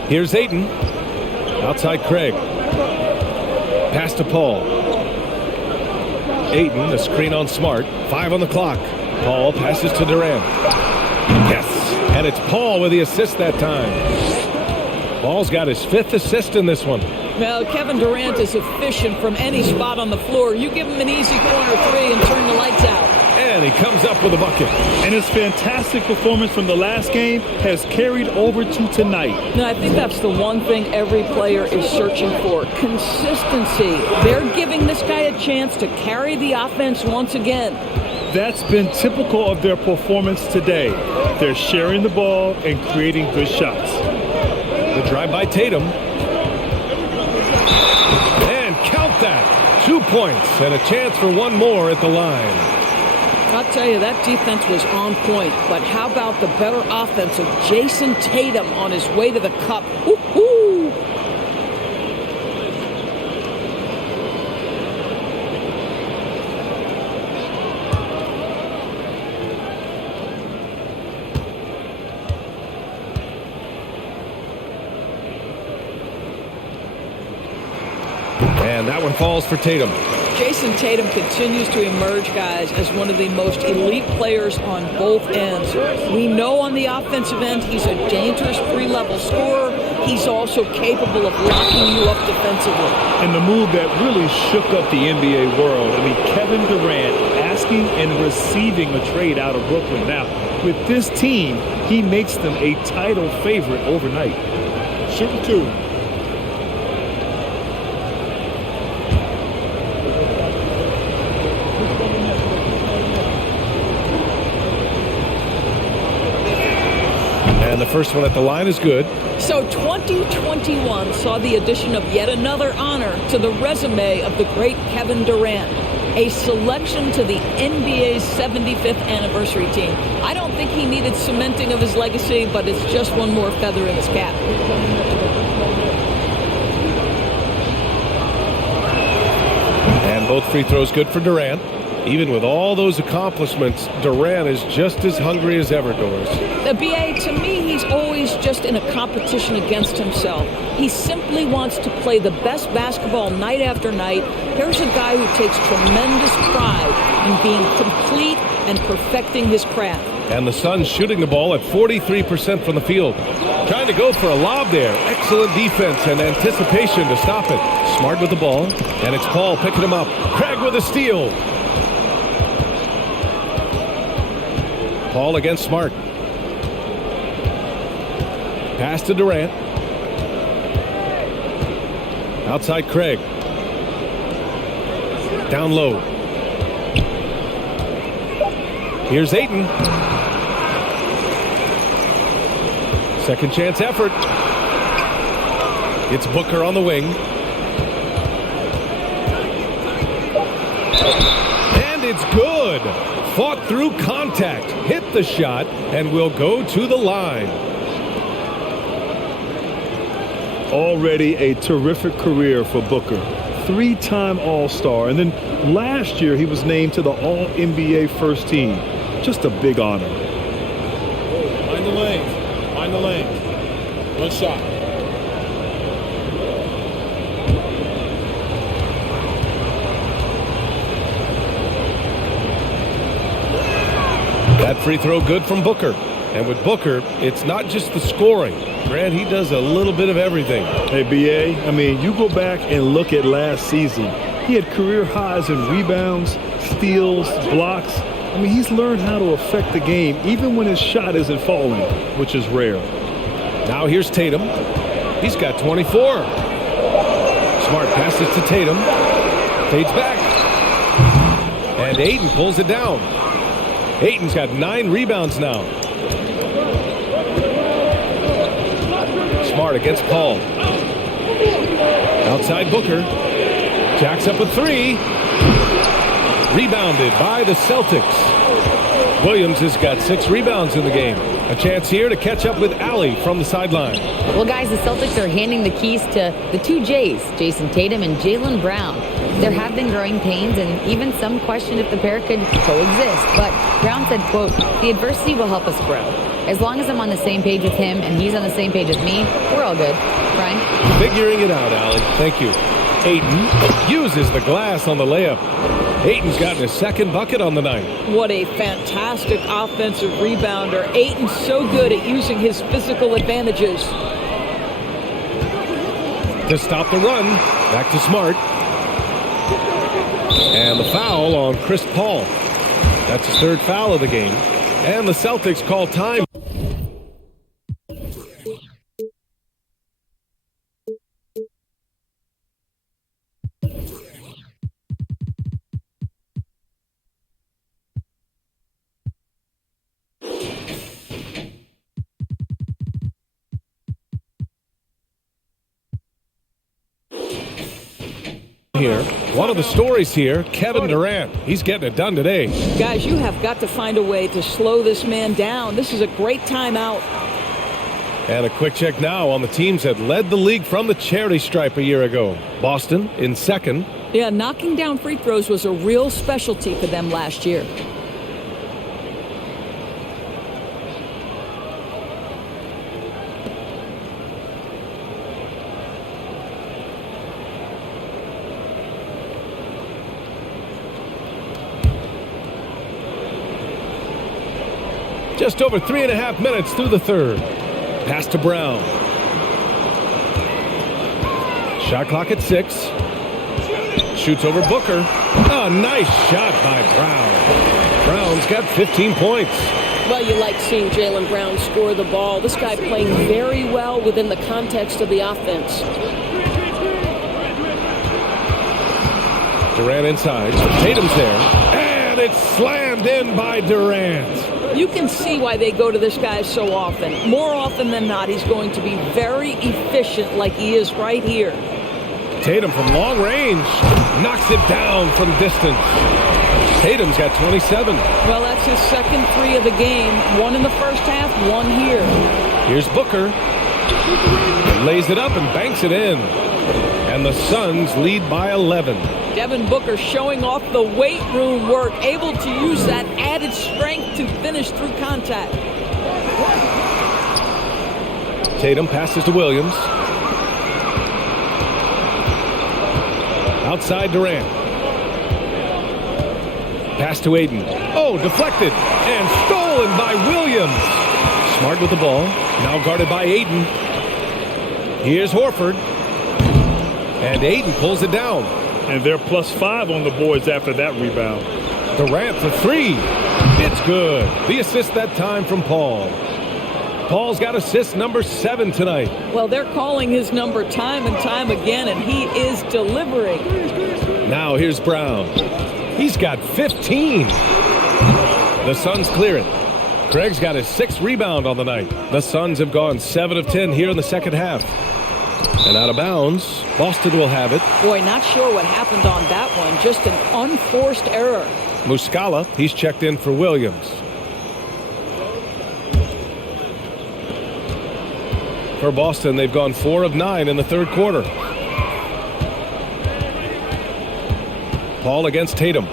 Here's Ayton. Outside Craig. Pass to Paul. Ayton, the screen on Smart. 5 on the clock. Paul passes to Durant. Yes, and it's Paul with the assist that time. Paul's got his 5th assist in this one. Well, Kevin Durant is efficient from any spot on the floor. You give him an easy corner 3 and turn the lights out. And he comes up with a bucket. And his fantastic performance from the last game has carried over to tonight. Now, I think that's the one thing every player is searching for, consistency. They're giving this guy a chance to carry the offense once again. That's been typical of their performance today. They're sharing the ball and creating good shots. The drive by Tatum. And count that. 2 points and a chance for one more at the line. I'll tell you, that defense was on point. But how about the better offense of Jason Tatum on his way to the cup? Woo-hoo! And that one falls for Tatum. Jason Tatum continues to emerge, guys, as one of the most elite players on both ends. We know on the offensive end he's a dangerous 3-level scorer. He's also capable of locking you up defensively. And the move that really shook up the NBA world, I mean, Kevin Durant asking and receiving a trade out of Brooklyn. Now, with this team, he makes them a title favorite overnight. Shooting 2. And the first one at the line is good. So 2021 saw the addition of yet another honor to the resume of the great Kevin Durant, a selection to the NBA's 75th anniversary team. I don't think he needed cementing of his legacy, but it's just one more feather in his cap. And both free throws good for Durant. Even with all those accomplishments, Durant is just as hungry as ever, Doris. The BA, to me, he's always just in a competition against himself. He simply wants to play the best basketball night after night. Here's a guy who takes tremendous pride in being complete and perfecting his craft. And the Suns shooting the ball at 43% from the field. Trying to go for a lob there. Excellent defense and anticipation to stop it. Smart with the ball. And it's Paul picking him up. Craig with a steal. Paul against Smart. Pass to Durant. Outside Craig. Down low. Here's Ayton. Second chance effort. It's Booker on the wing. And it's good. Fought through contact. Hit the shot and will go to the line. Already a terrific career for Booker. 3-time All-Star. And then last year he was named to the All-NBA first team. Just a big honor. Mind the lane. Mind the lane. One shot. That free throw good from Booker. And with Booker, it's not just the scoring. Grant, he does a little bit of everything. Hey, BA, I mean, you go back and look at last season. He had career highs in rebounds, steals, blocks. I mean, he's learned how to affect the game even when his shot isn't falling, which is rare. Now here's Tatum. He's got 24. Smart passes to Tatum. Fades back. And Ayton pulls it down. Ayton's got 9 rebounds now. Smart against Paul. Outside Booker. Jacks up a 3. Rebounded by the Celtics. Williams has got 6 rebounds in the game. A chance here to catch up with Allie from the sideline. Well, guys, the Celtics are handing the keys to the 2 J's, Jason Tatum and Jaylen Brown. There have been growing pains and even some question if the pair could coexist. But Brown said, quote, "The adversity will help us grow. As long as I'm on the same page with him and he's on the same page with me, we're all good." Brian? Figuring it out, Allie. Thank you. Ayton uses the glass on the layup. Ayton's gotten his second bucket on the night. What a fantastic offensive rebounder. Ayton's so good at using his physical advantages. To stop the run, back to Smart. And the foul on Chris Paul. That's his third foul of the game. And the Celtics call time. Here, one of the stories here, Kevin Durant. He's getting it done today. Guys, you have got to find a way to slow this man down. This is a great timeout. And a quick check now on the teams that led the league from the charity stripe a year ago. Boston in second. Yeah, knocking down free throws was a real specialty for them last year. Just over 3.5 minutes through the third. Pass to Brown. Shot clock at 6. Shoots over Booker. Oh, nice shot by Brown. Brown's got 15 points. Well, you like seeing Jaylen Brown score the ball. This guy playing very well within the context of the offense. Durant inside. Tatum's there. And it's slammed in by Durant. You can see why they go to this guy so often. More often than not, he's going to be very efficient like he is right here. Tatum from long range knocks it down from distance. Tatum's got 27. Well, that's his second three of the game. One in the first half, one here. Here's Booker. He lays it up and banks it in. And the Suns lead by 11. Devin Booker showing off the weight room work, able to use that added strength to finish through contact. Tatum passes to Williams. Outside Durant. Pass to Ayton. Oh, deflected and stolen by Williams. Smart with the ball. Now guarded by Ayton. Here's Horford. And Ayton pulls it down. And they're +5 on the boards after that rebound. Durant for 3. It's good. The assist that time from Paul. Paul's got assist number 7 tonight. Well, they're calling his number time and time again, and he is delivering. Now here's Brown. He's got 15. The Suns clear it. Craig's got his 6th rebound on the night. The Suns have gone 7 of 10 here in the second half. And out of bounds, Boston will have it. Boy, not sure what happened on that one. Just an unforced error. Muscala, he's checked in for Williams. For Boston, they've gone 4 of 9 in the third quarter. Paul against Tatum.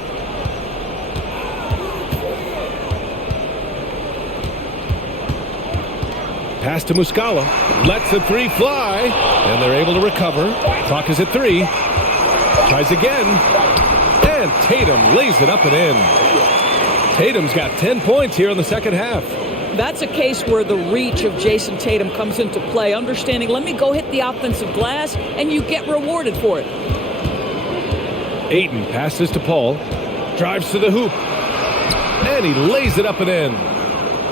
Pass to Muscala. Lets the 3 fly. And they're able to recover. Clock is at 3. Tries again. And Tatum lays it up and in. Tatum's got 10 points here in the second half. That's a case where the reach of Jason Tatum comes into play. Understanding, let me go hit the offensive glass, and you get rewarded for it. Ayton passes to Paul. Drives to the hoop. And he lays it up and in.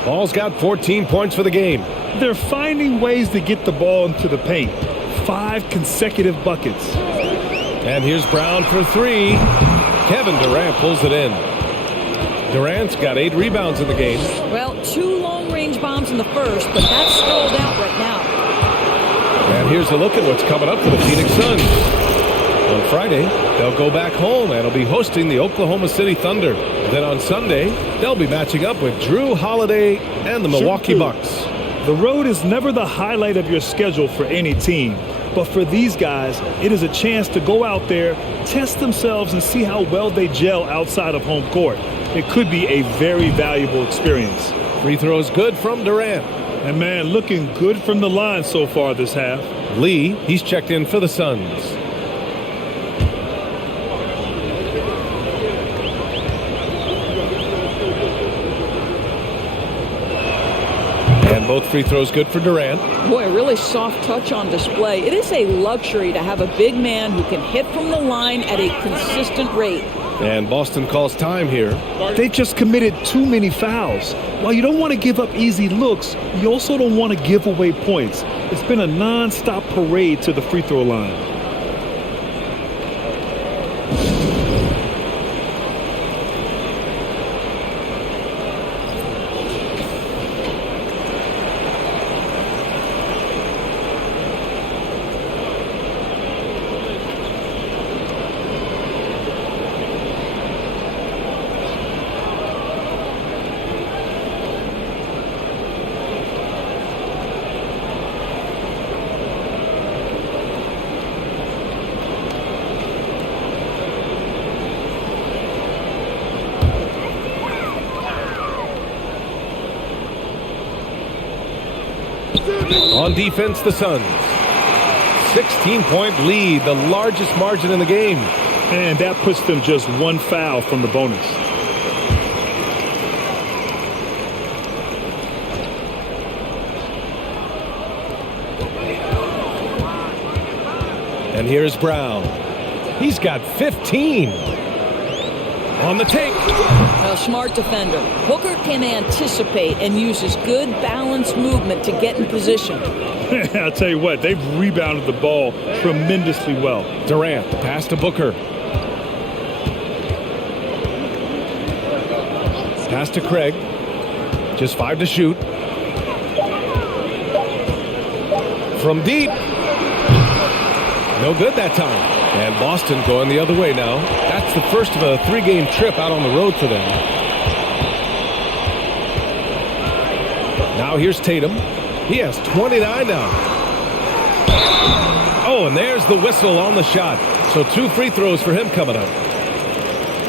Paul's got 14 points for the game. They're finding ways to get the ball into the paint. 5 consecutive buckets. And here's Brown for 3. Kevin Durant pulls it in. Durant's got 8 rebounds in the game. Well, 2 long-range bombs in the first, but that's stalled out right now. And here's a look at what's coming up for the Phoenix Suns. On Friday, they'll go back home and will be hosting the Oklahoma City Thunder. Then on Sunday, they'll be matching up with Drew Holiday and the Milwaukee Bucks. The road is never the highlight of your schedule for any team. But for these guys, it is a chance to go out there, test themselves, and see how well they gel outside of home court. It could be a very valuable experience. Free throws good from Durant. And man, looking good from the line so far this half. Lee, he's checked in for the Suns. And both free throws good for Durant. Boy, a really soft touch on display. It is a luxury to have a big man who can hit from the line at a consistent rate. And Boston calls time here. They just committed too many fouls. While you don't want to give up easy looks, you also don't want to give away points. It's been a non-stop parade to the free throw line. On defense, the Suns. 16-point lead, the largest margin in the game. And that puts them just one foul from the bonus. And here's Brown. He's got 15. On the take. A smart defender. Booker can anticipate and uses good balanced movement to get in position. I'll tell you what, they've rebounded the ball tremendously well. Durant, pass to Booker. Pass to Craig. Just 5 to shoot. From deep. No good that time. And Boston going the other way now. That's the first of a 3-game trip out on the road for them. Now here's Tatum. He has 29 now. Oh, and there's the whistle on the shot. So 2 free throws for him coming up.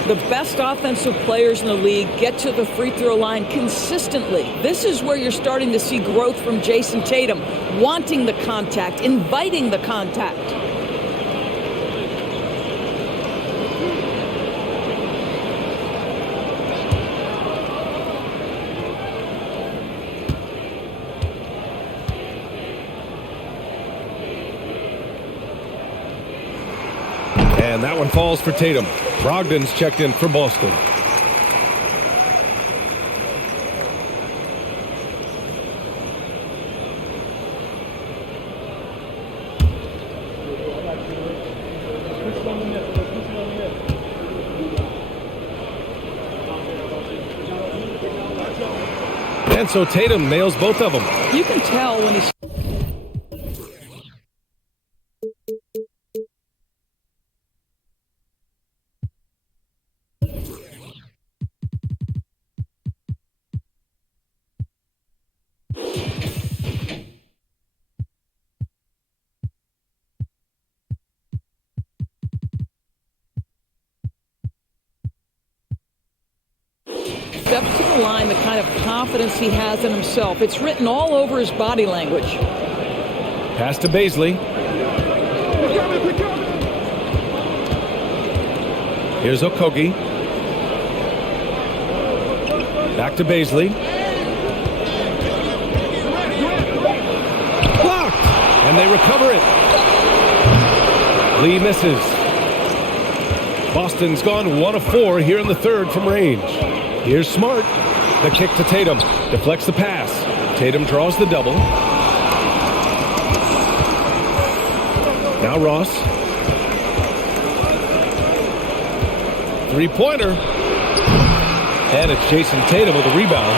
The best offensive players in the league get to the free throw line consistently. This is where you're starting to see growth from Jason Tatum, wanting the contact, inviting the contact. And that one falls for Tatum. Brogdon's checked in for Boston. And so Tatum nails both of them. You can tell when he's... steps to the line, the kind of confidence he has in himself. It's written all over his body language. Pass to Bazley. Here's Okogie. Back to Bazley. Blocked! And they recover it. Lee misses. Boston's gone 1 of 4 here in the third from range. Here's Smart. The kick to Tatum. Deflects the pass. Tatum draws the double. Now Ross. Three-pointer. And it's Jason Tatum with a rebound.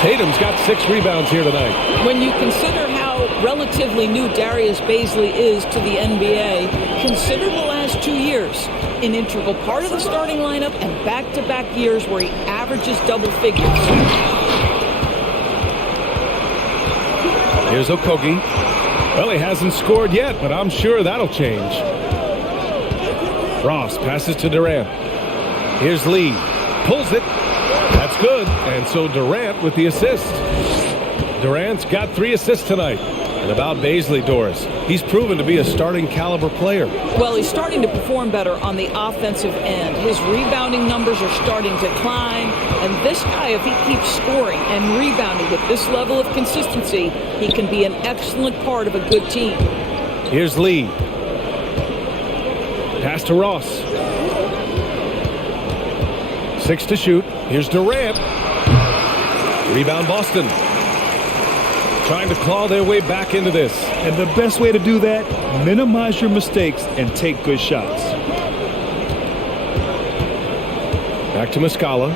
Tatum's got 6 rebounds here tonight. When you consider how relatively new Darius Bazley is to the NBA, consider the last 2 years. An integral part of the starting lineup and back-to-back years where he averages double figures. Here's Okogie. Well, he hasn't scored yet, but I'm sure that'll change. Ross passes to Durant. Here's Lee. Pulls it. That's good. And so Durant with the assist. Durant's got 3 assists tonight. And about Baisley, Doris, he's proven to be a starting caliber player. Well, he's starting to perform better on the offensive end. His rebounding numbers are starting to climb. And this guy, if he keeps scoring and rebounding with this level of consistency, he can be an excellent part of a good team. Here's Lee. Pass to Ross. 6 to shoot. Here's Durant. Rebound Boston. Trying to claw their way back into this. And the best way to do that, minimize your mistakes and take good shots. Back to Muscala.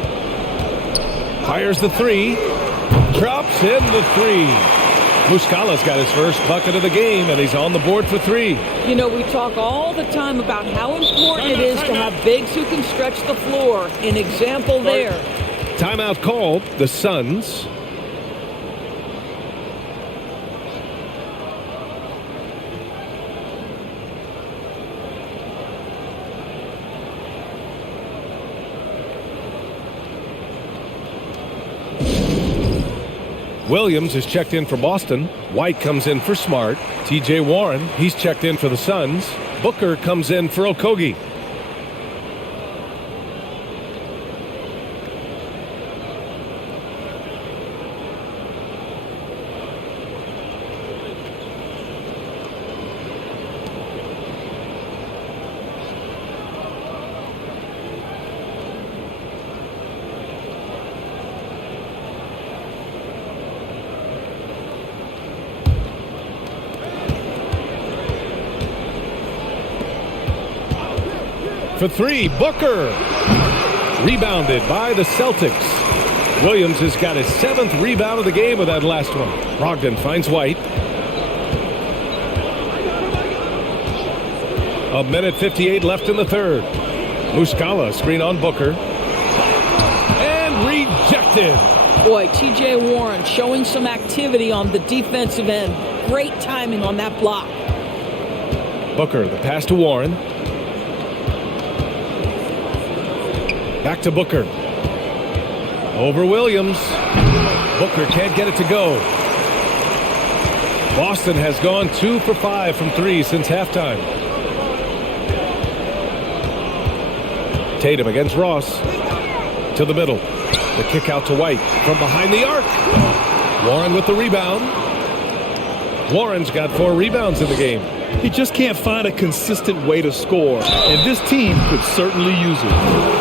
Fires the 3. Drops in the 3. Muscala's got his first bucket of the game, and he's on the board for 3. You know, we talk all the time about how important it is to have bigs who can stretch the floor. An example there. Timeout called. The Suns. Williams is checked in for Boston. White comes in for Smart. TJ Warren, he's checked in for the Suns. Booker comes in for Okogie. For 3, Booker. Rebounded by the Celtics. Williams has got his 7th rebound of the game with that last one. Brogdon finds White. 1:58 left in the third. Muscala screen on Booker. And rejected. Boy, TJ Warren showing some activity on the defensive end. Great timing on that block. Booker, the pass to Warren. Back to Booker. Over Williams. Booker can't get it to go. Boston has gone 2 for 5 from 3 since halftime. Tatum against Ross. To the middle. The kick out to White. From behind the arc. Warren with the rebound. Warren's got 4 rebounds in the game. He just can't find a consistent way to score, and this team could certainly use it.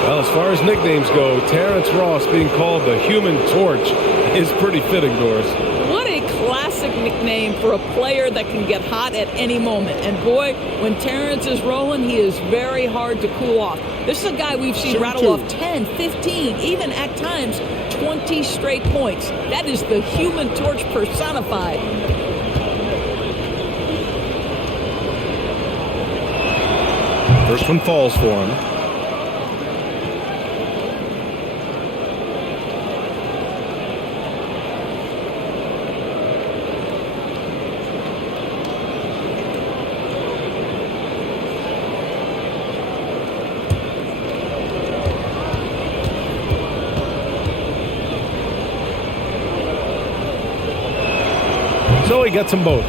Well, as far as nicknames go, Terrence Ross being called the Human Torch is pretty fitting, Doris. What a classic nickname for a player that can get hot at any moment. And boy, when Terrence is rolling, he is very hard to cool off. This is a guy we've seen rattle off 10, 15, even at times 20 straight points. That is the Human Torch personified. First one falls for him. So he gets them both.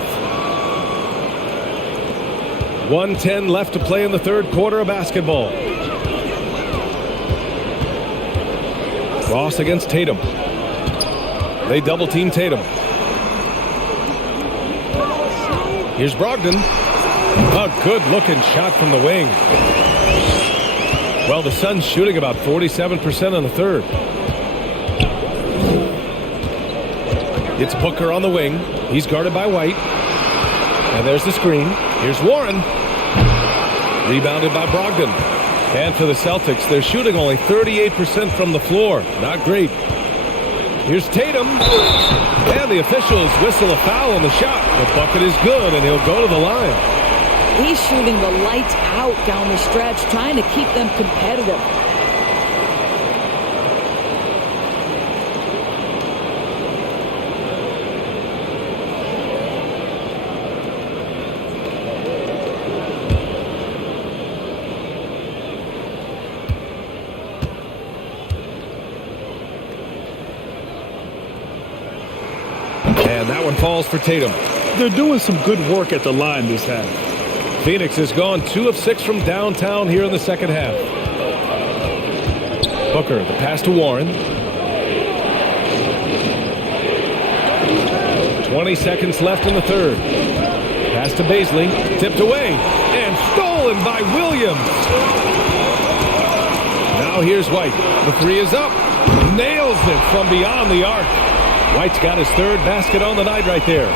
1:10 left to play in the third quarter of basketball. Ross against Tatum. They double team Tatum. Here's Brogdon. A good looking shot from the wing. Well, the Suns shooting about 47% in the third. It's Booker on the wing. He's guarded by White. And there's the screen. Here's Warren. Rebounded by Brogdon. And for the Celtics, they're shooting only 38% from the floor. Not great. Here's Tatum. And the officials whistle a foul on the shot. The bucket is good, and he'll go to the line. He's shooting the lights out down the stretch, trying to keep them competitive. And that one falls for Tatum. They're doing some good work at the line this half. Phoenix has gone 2 of 6 from downtown here in the second half. Booker, the pass to Warren. 20 seconds left in the third. Pass to Baisley, tipped away, and stolen by Williams. Now here's White. The three is up. Nails it from beyond the arc. White's got his third basket on the night right there.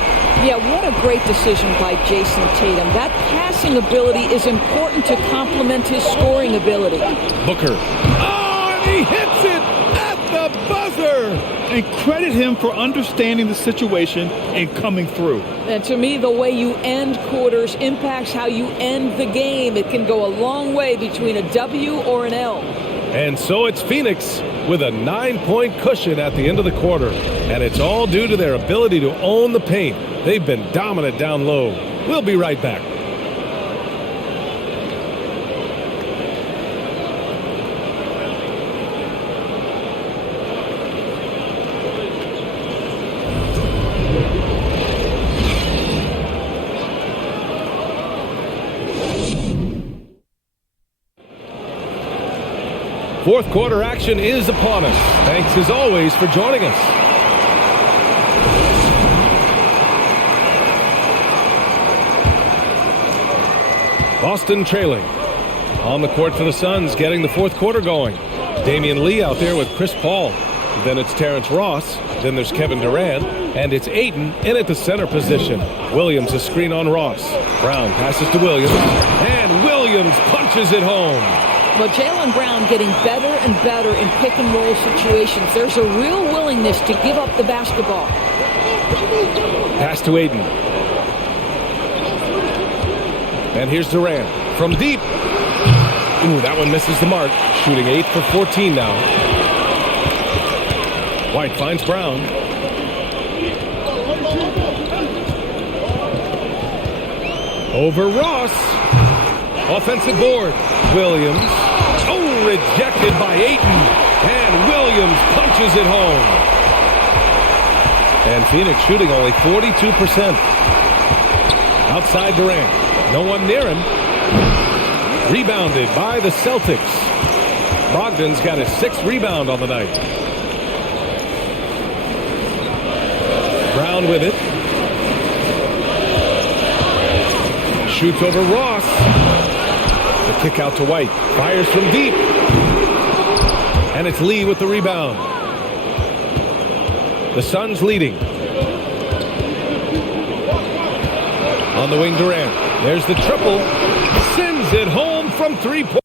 Yeah, what a great decision by Jason Tatum. That passing ability is important to complement his scoring ability. Booker. Oh, and he hits it at the buzzer. And credit him for understanding the situation and coming through. And to me, the way you end quarters impacts how you end the game. It can go a long way between a W or an L. And so it's Phoenix with a 9-point cushion at the end of the quarter. And it's all due to their ability to own the paint. They've been dominant down low. We'll be right back. Fourth quarter action is upon us. Thanks as always for joining us. Boston trailing. On the court for the Suns, getting the fourth quarter going. Damian Lee out there with Chris Paul. Then it's Terrence Ross. Then there's Kevin Durant. And it's Ayton in at the center position. Williams a screen on Ross. Brown passes to Williams. And Williams punches it home. But Jaylen Brown getting better and better in pick-and-roll situations. There's a real willingness to give up the basketball. Pass to Ayton. And here's Durant from deep. Ooh, that one misses the mark. Shooting 8 for 14 now. White finds Brown. Over Ross. Offensive board. Williams. Oh, rejected by Ayton. And Williams punches it home. And Phoenix shooting only 42%. Outside Durant. No one near him. Rebounded by the Celtics. Brogdon's got his 6th rebound on the night. Brown with it. Shoots over Ross. The kick out to White. Fires from deep. And it's Lee with the rebound. The Suns leading. On the wing, Durant. There's the triple. Sends it home from 3-point.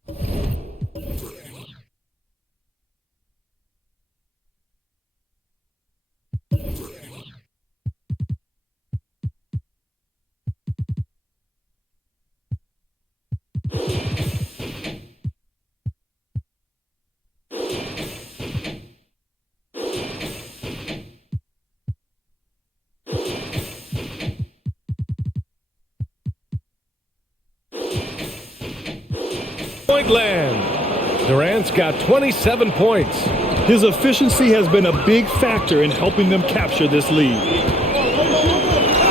Land. Durant's got 27 points. His efficiency has been a big factor in helping them capture this lead.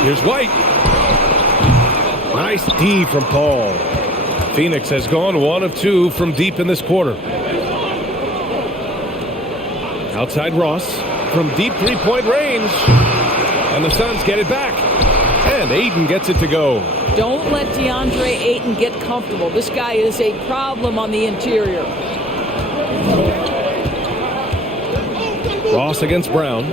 Here's White. Nice D from Paul. Phoenix has gone 1 of 2 from deep in this quarter. Outside Ross from deep 3-point range. And the Suns get it back. And Ayton gets it to go. Don't let DeAndre Ayton get comfortable. This guy is a problem on the interior. Ross against Brown.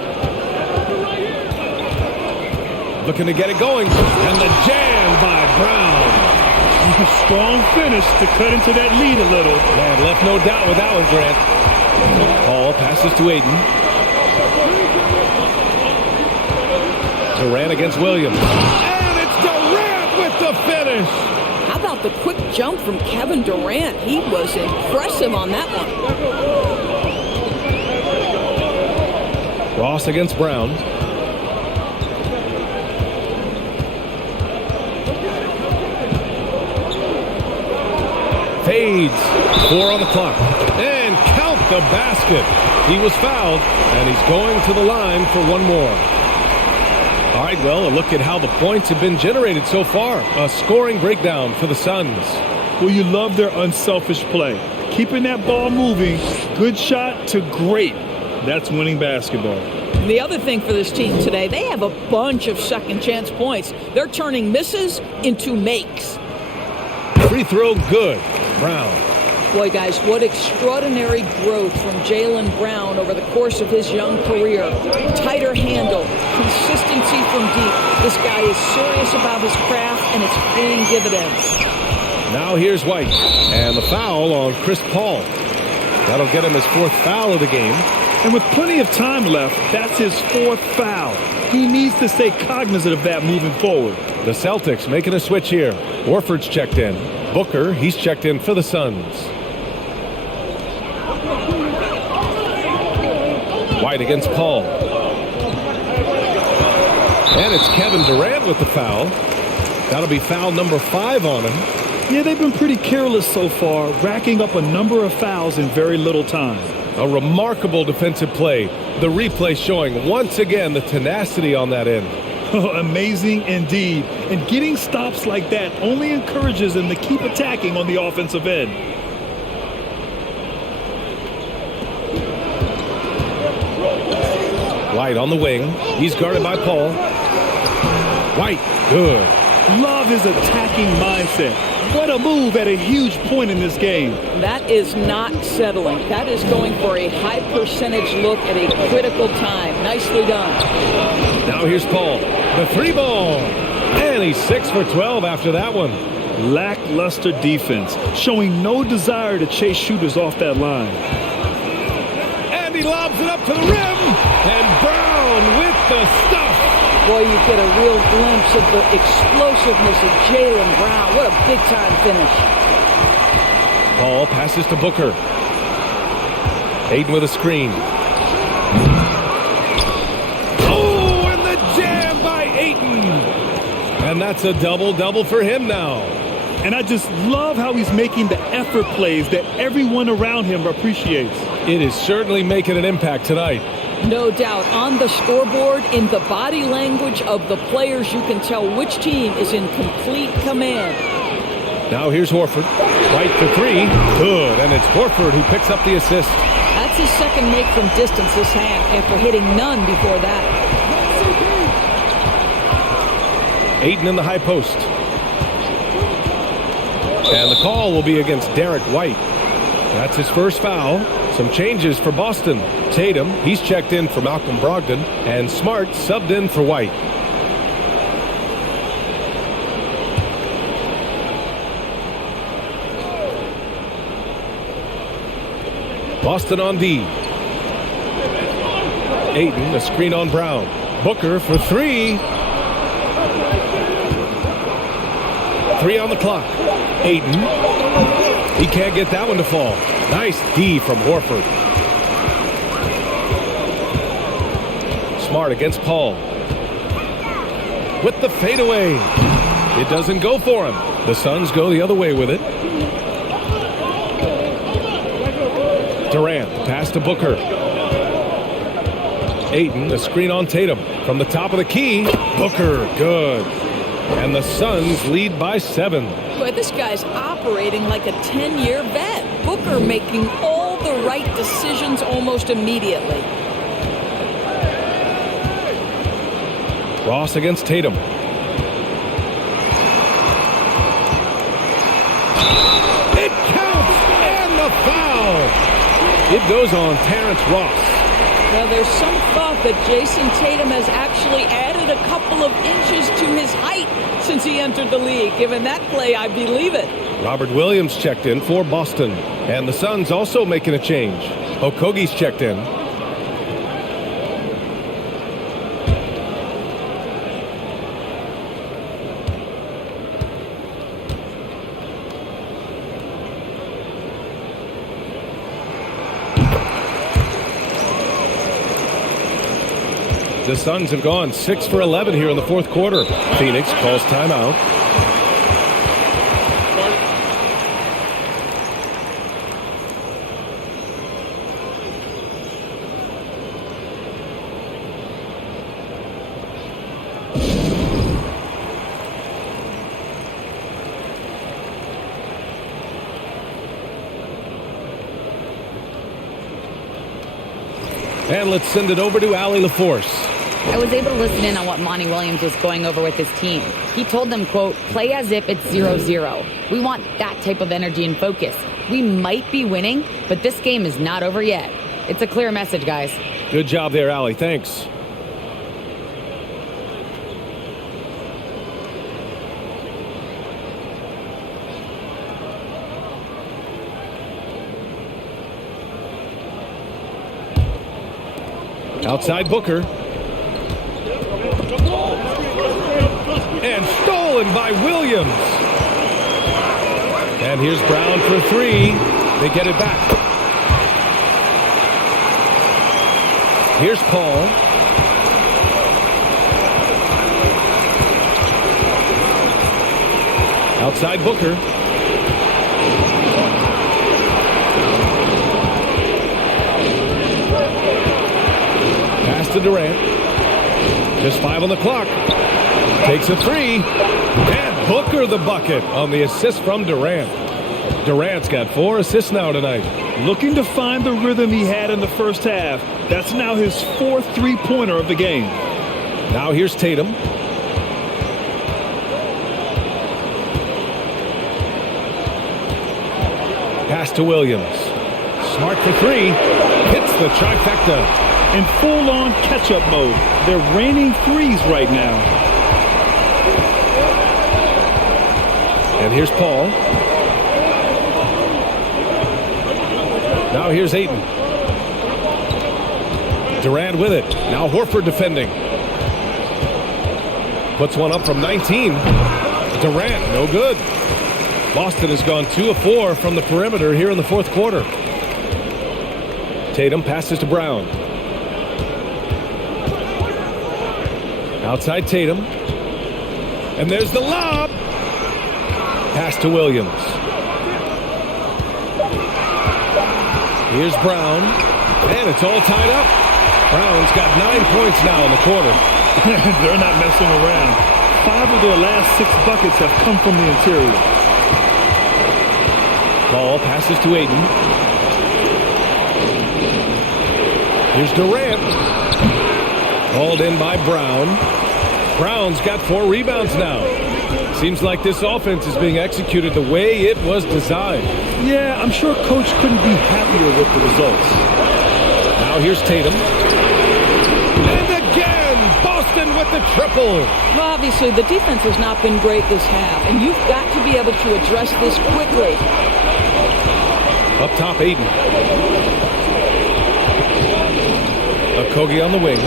Looking to get it going. And the jam by Brown. Strong finish to cut into that lead a little. Man, left no doubt with that one, Grant. Paul passes to Ayton. Durant against Williams. And it's Durant with the finish. How about the quick jump from Kevin Durant? He was impressive on that one. Ross against Brown. Fades. 4 on the clock. And count the basket. He was fouled, and he's going to the line for one more. All right, well, a look at how the points have been generated so far. A scoring breakdown for the Suns. Well, you love their unselfish play. Keeping that ball moving, good shot to great. That's winning basketball. The other thing for this team today, they have a bunch of second chance points. They're turning misses into makes. Free throw good. Brown. Boy, guys, what extraordinary growth from Jaylen Brown over the course of his young career. Tighter handle, consistency from deep. This guy is serious about his craft, and it's paying dividends. Now here's White. And the foul on Chris Paul. That'll get him his 4th foul of the game. And with plenty of time left, that's his 4th foul. He needs to stay cognizant of that moving forward. The Celtics making a switch here. Horford's checked in. Booker, he's checked in for the Suns. White against Paul. And it's Kevin Durant with the foul. That'll be foul number 5 on him. Yeah, they've been pretty careless so far, racking up a number of fouls in very little time. A remarkable defensive play. The replay showing once again the tenacity on that end. Amazing indeed. And getting stops like that only encourages them to keep attacking on the offensive end. White on the wing. He's guarded by Paul. White, good. Love his attacking mindset. What a move at a huge point in this game. That is not settling. That is going for a high percentage look at a critical time. Nicely done. Now here's Paul. The 3 ball. And he's 6 for 12 after that one. Lackluster defense, showing no desire to chase shooters off that line. And he lobs it up to the rim. And Brown with the stuff. Boy, you get a real glimpse of the explosiveness of Jaylen Brown. What a big-time finish. Paul passes to Booker. Ayton with a screen. Oh, and the jam by Ayton. And that's a double-double for him now. And I just love how he's making the effort plays that everyone around him appreciates. It is certainly making an impact tonight. No doubt. On the scoreboard, in the body language of the players, you can tell which team is in complete command. Now here's Horford. Right for 3. Good. And it's Horford who picks up the assist. That's his second make from distance this half after hitting none before that. Ayton in the high post. And the call will be against Derek White. That's his first foul. Some changes for Boston. Tatum, he's checked in for Malcolm Brogdon. And Smart subbed in for White. Boston on D. Ayton, a screen on Brown. Booker for 3. 3 on the clock. Ayton. He can't get that one to fall. Nice D from Horford. Smart against Paul. With the fadeaway. It doesn't go for him. The Suns go the other way with it. Durant, pass to Booker. Ayton, a screen on Tatum. From the top of the key, Booker, good. And the Suns lead by 7. Boy, this guy's operating like a 10-year vet. Booker making all the right decisions almost immediately. Ross against Tatum. It counts! And the foul! It goes on Terrence Ross. Now, there's some thought that Jason Tatum has actually added a couple of inches to his height since he entered the league. Given that play, I believe it. Robert Williams checked in for Boston. And the Suns also making a change. Okogie's checked in. The Suns have gone 6 for 11 here in the fourth quarter. Phoenix calls timeout. And let's send it over to Allie LaForce. I was able to listen in on what Monty Williams was going over with his team. He told them, quote, play as if it's 0-0. We want that type of energy and focus. We might be winning, but this game is not over yet. It's a clear message, guys. Good job there, Allie. Thanks. Outside Booker. And stolen by Williams. And here's Brown for three. They get it back. Here's Paul. Outside Booker. To Durant. Just 5 on the clock. Takes a three. And Booker the bucket on the assist from Durant. Durant's got 4 assists now tonight. Looking to find the rhythm he had in the first half. That's now his 4th three-pointer of the game. Now here's Tatum. Pass to Williams. Smart for 3. Hits the trifecta. In full-on catch-up mode. They're raining threes right now. And here's Paul. Now here's Ayton. Durant with it. Now Horford defending. Puts one up from 19. Durant, no good. Boston has gone 2 of 4 from the perimeter here in the 4th quarter. Tatum passes to Brown. Outside Tatum. And there's the lob. Pass to Williams. Here's Brown. And it's all tied up. Brown's got 9 points now in the quarter. They're not messing around. 5 of their last 6 buckets have come from the interior. Ball passes to Ayton. Here's Durant. Hauled in by Brown. Brown's got 4 rebounds now. Seems like this offense is being executed the way it was designed. Yeah, I'm sure Coach couldn't be happier with the results. Now here's Tatum. And again, Boston with the triple. Well, obviously, the defense has not been great this half, and you've got to be able to address this quickly. Up top, Ayton. Okogie on the wing.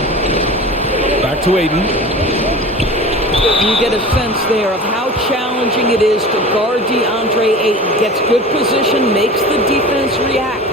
Back to Ayton. You get a sense there of how challenging it is to guard DeAndre Ayton. Gets good position, makes the defense react.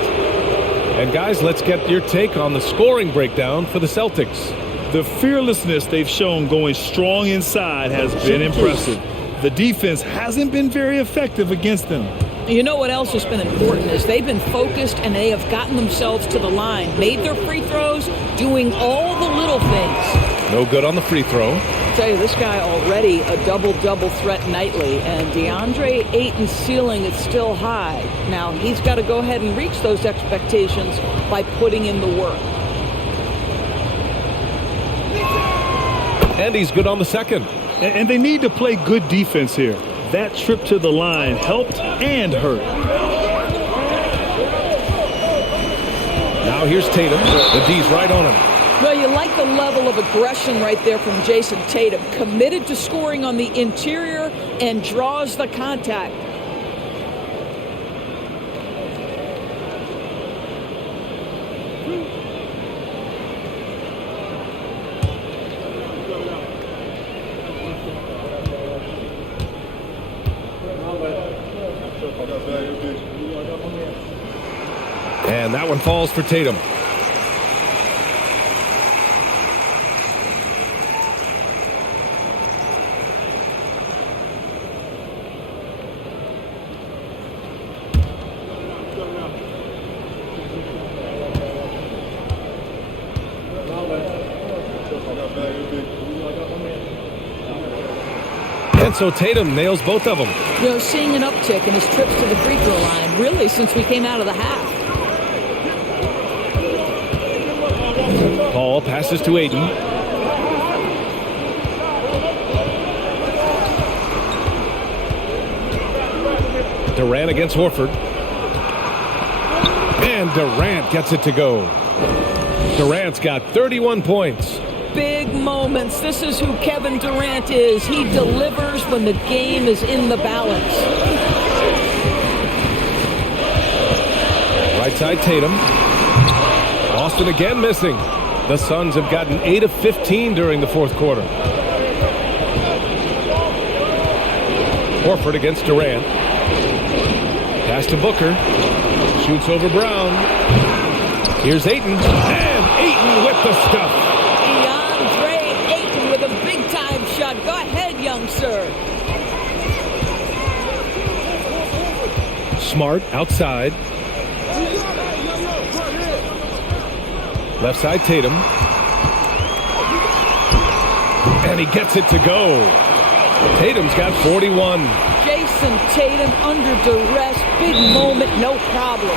And guys, let's get your take on the scoring breakdown for the Celtics. The fearlessness they've shown going strong inside has been impressive. The defense hasn't been very effective against them. You know what else has been important is they've been focused and they have gotten themselves to the line, made their free throws, doing all the little things. No good on the free throw. I'll tell you, this guy already a double-double threat nightly, and DeAndre Ayton's ceiling is still high. Now, he's got to go ahead and reach those expectations by putting in the work. And he's good on the second. And they need to play good defense here. That trip to the line helped and hurt. Now here's Tatum. The D's right on him. Well, you like the level of aggression right there from Jason Tatum. Committed to scoring on the interior and draws the contact. And that one falls for Tatum. And so Tatum nails both of them. You know, seeing an uptick in his trips to the free throw line, really, since we came out of the half. Paul passes to Ayton. Durant against Horford. And Durant gets it to go. Durant's got 31 points. Big moments. This is who Kevin Durant is. He delivers when the game is in the balance. Right side Tatum. Boston again missing. The Suns have gotten 8 of 15 during the fourth quarter. Horford against Durant. Pass to Booker. Shoots over Brown. Here's Ayton. And Ayton with the stuff. DeAndre Ayton with a big-time shot. Go ahead, young sir. Smart outside. Left side Tatum. And he gets it to go. Tatum's got 41. Jason Tatum under duress. Big moment, no problem.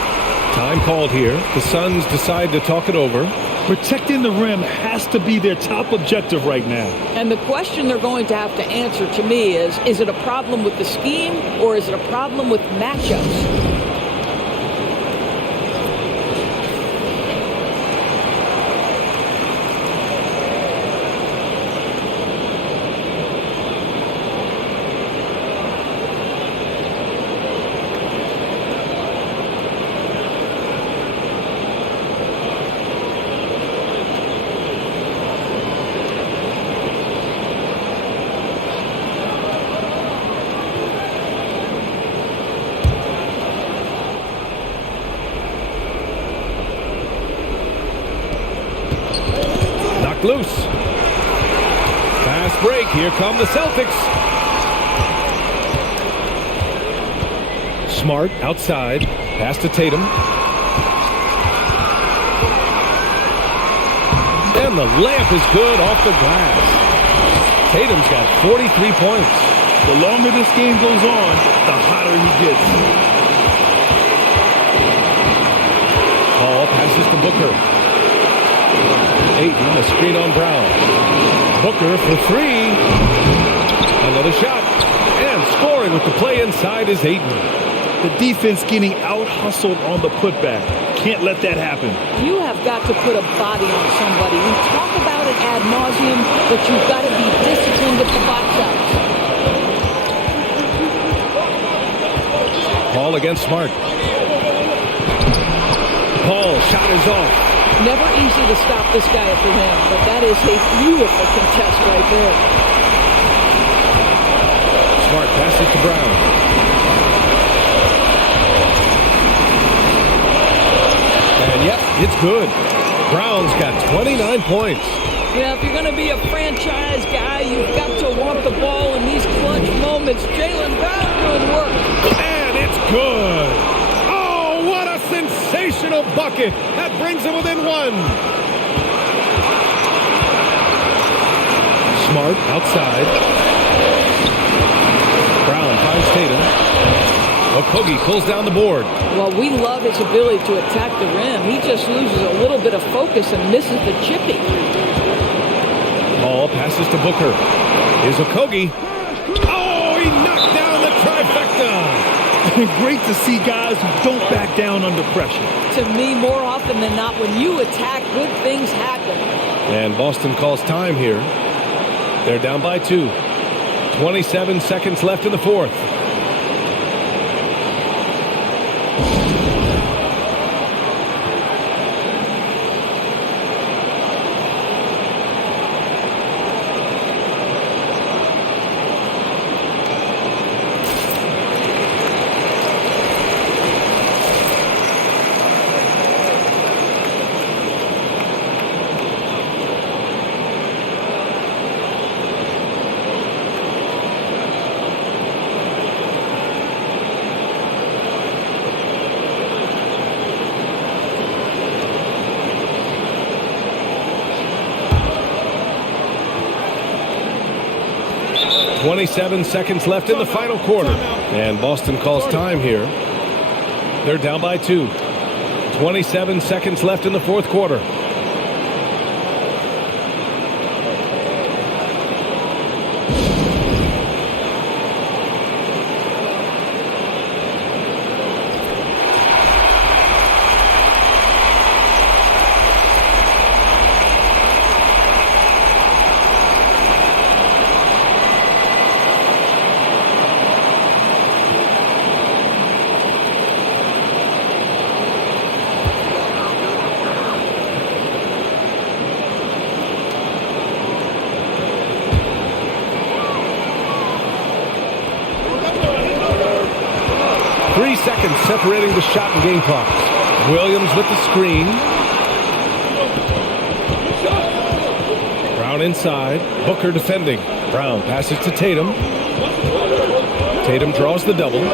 Time called here. The Suns decide to talk it over. Protecting the rim has to be their top objective right now. And the question they're going to have to answer to me is it a problem with the scheme or is it a problem with matchups? Loose. Fast break. Here come the Celtics. Smart outside. Pass to Tatum. And the layup is good off the glass. Tatum's got 43 points. The longer this game goes on, the hotter he gets. Paul passes to Booker. Ayton, a screen on Brown. Booker for three. Another shot. And scoring with the play inside is Ayton. The defense getting out-hustled on the putback. Can't let that happen. You have got to put a body on somebody. We talk about it ad nauseum, but you've got to be disciplined at the box out. Paul against Smart. Paul, shot is off. Never easy to stop this guy at the rim, but that is a beautiful contest right there. Smart passes to Brown. And yep, it's good. Brown's got 29 points. Yeah, if you're going to be a franchise guy, you've got to want the ball in these clutch moments. Jaylen Brown doing work. And it's good. Sensational bucket. That brings him within one. Smart outside. Brown finds Tatum. Okogie pulls down the board. Well, we love his ability to attack the rim. He just loses a little bit of focus and misses the chippy. Paul passes to Booker. Here's Okogie. Oh, he knocked down the trifecta. Great to see guys who don't back down under pressure. To me, more often than not, when you attack, good things happen. And Boston calls time here. They're down by 2. 27 seconds left in the fourth. .27 seconds left in the final quarter. And Boston calls time here. They're down by 2. 27 seconds left in the fourth quarter. seconds separating the shot and game clocks. Williams with the screen. Brown inside. Booker defending. Brown passes to Tatum. Tatum draws the double.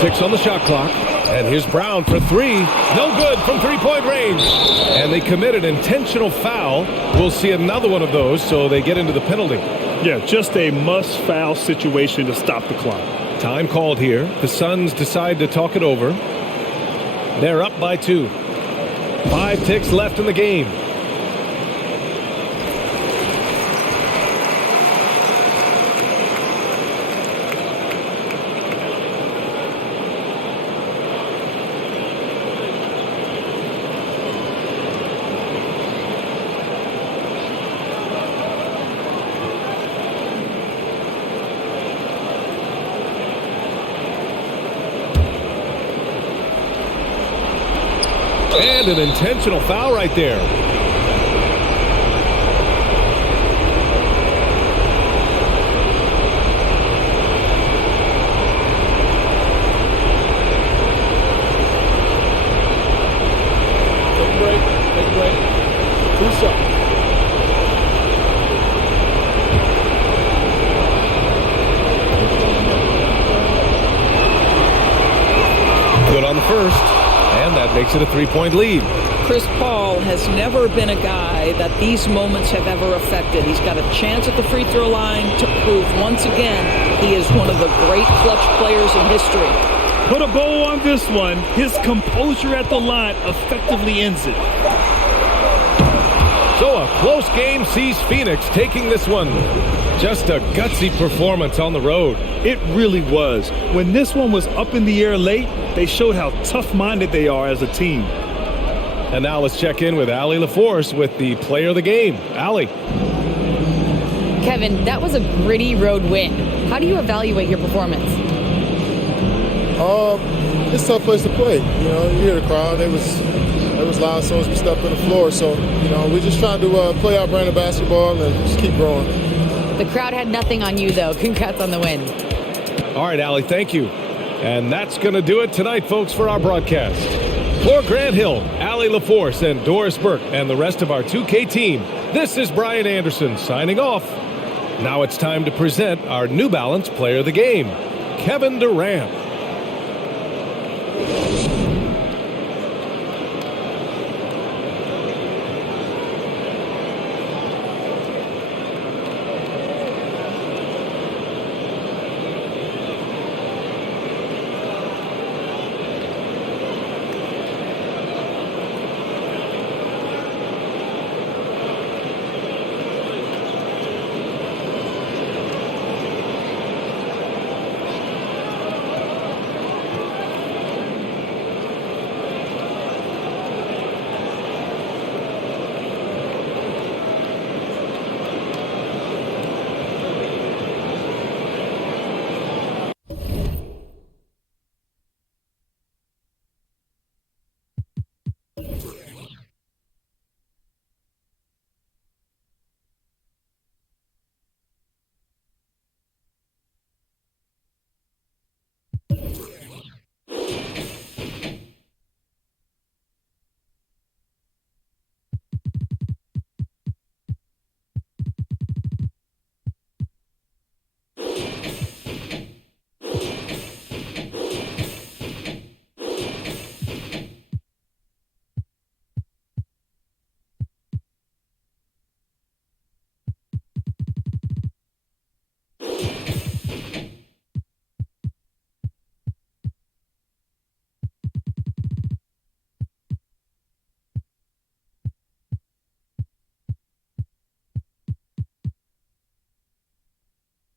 6 on the shot clock. And here's Brown for 3. No good from three-point range. And they commit an intentional foul. We'll see another one of those, so they get into the penalty. Yeah, just a must-foul situation to stop the clock. Time called here. The Suns decide to talk it over. They're up by 2. 5 ticks left in the game. And an intentional foul right there. Take a break. Take a break. 2 shots. Good on the first. And that makes it a 3-point lead. Chris Paul has never been a guy that these moments have ever affected. He's got a chance at the free throw line to prove once again he is one of the great clutch players in history. Put a bow on this one. His composure at the line effectively ends it. So a close game sees Phoenix taking this one. Just a gutsy performance on the road. It really was. When this one was up in the air late, they showed how tough-minded they are as a team. And now let's check in with Allie LaForce with the player of the game. Allie. Kevin, that was a gritty road win. How do you evaluate your performance? It's a tough place to play. You know, you hear the crowd. It was loud as soon as we stepped on the floor. So, you know, we're just trying to play our brand of basketball and just keep growing. The crowd had nothing on you, though. Congrats on the win. All right, Allie, thank you. And that's going to do it tonight, folks, for our broadcast. For Grant Hill, Allie LaForce, and Doris Burke, and the rest of our 2K team, this is Brian Anderson signing off. Now it's time to present our New Balance Player of the Game, Kevin Durant.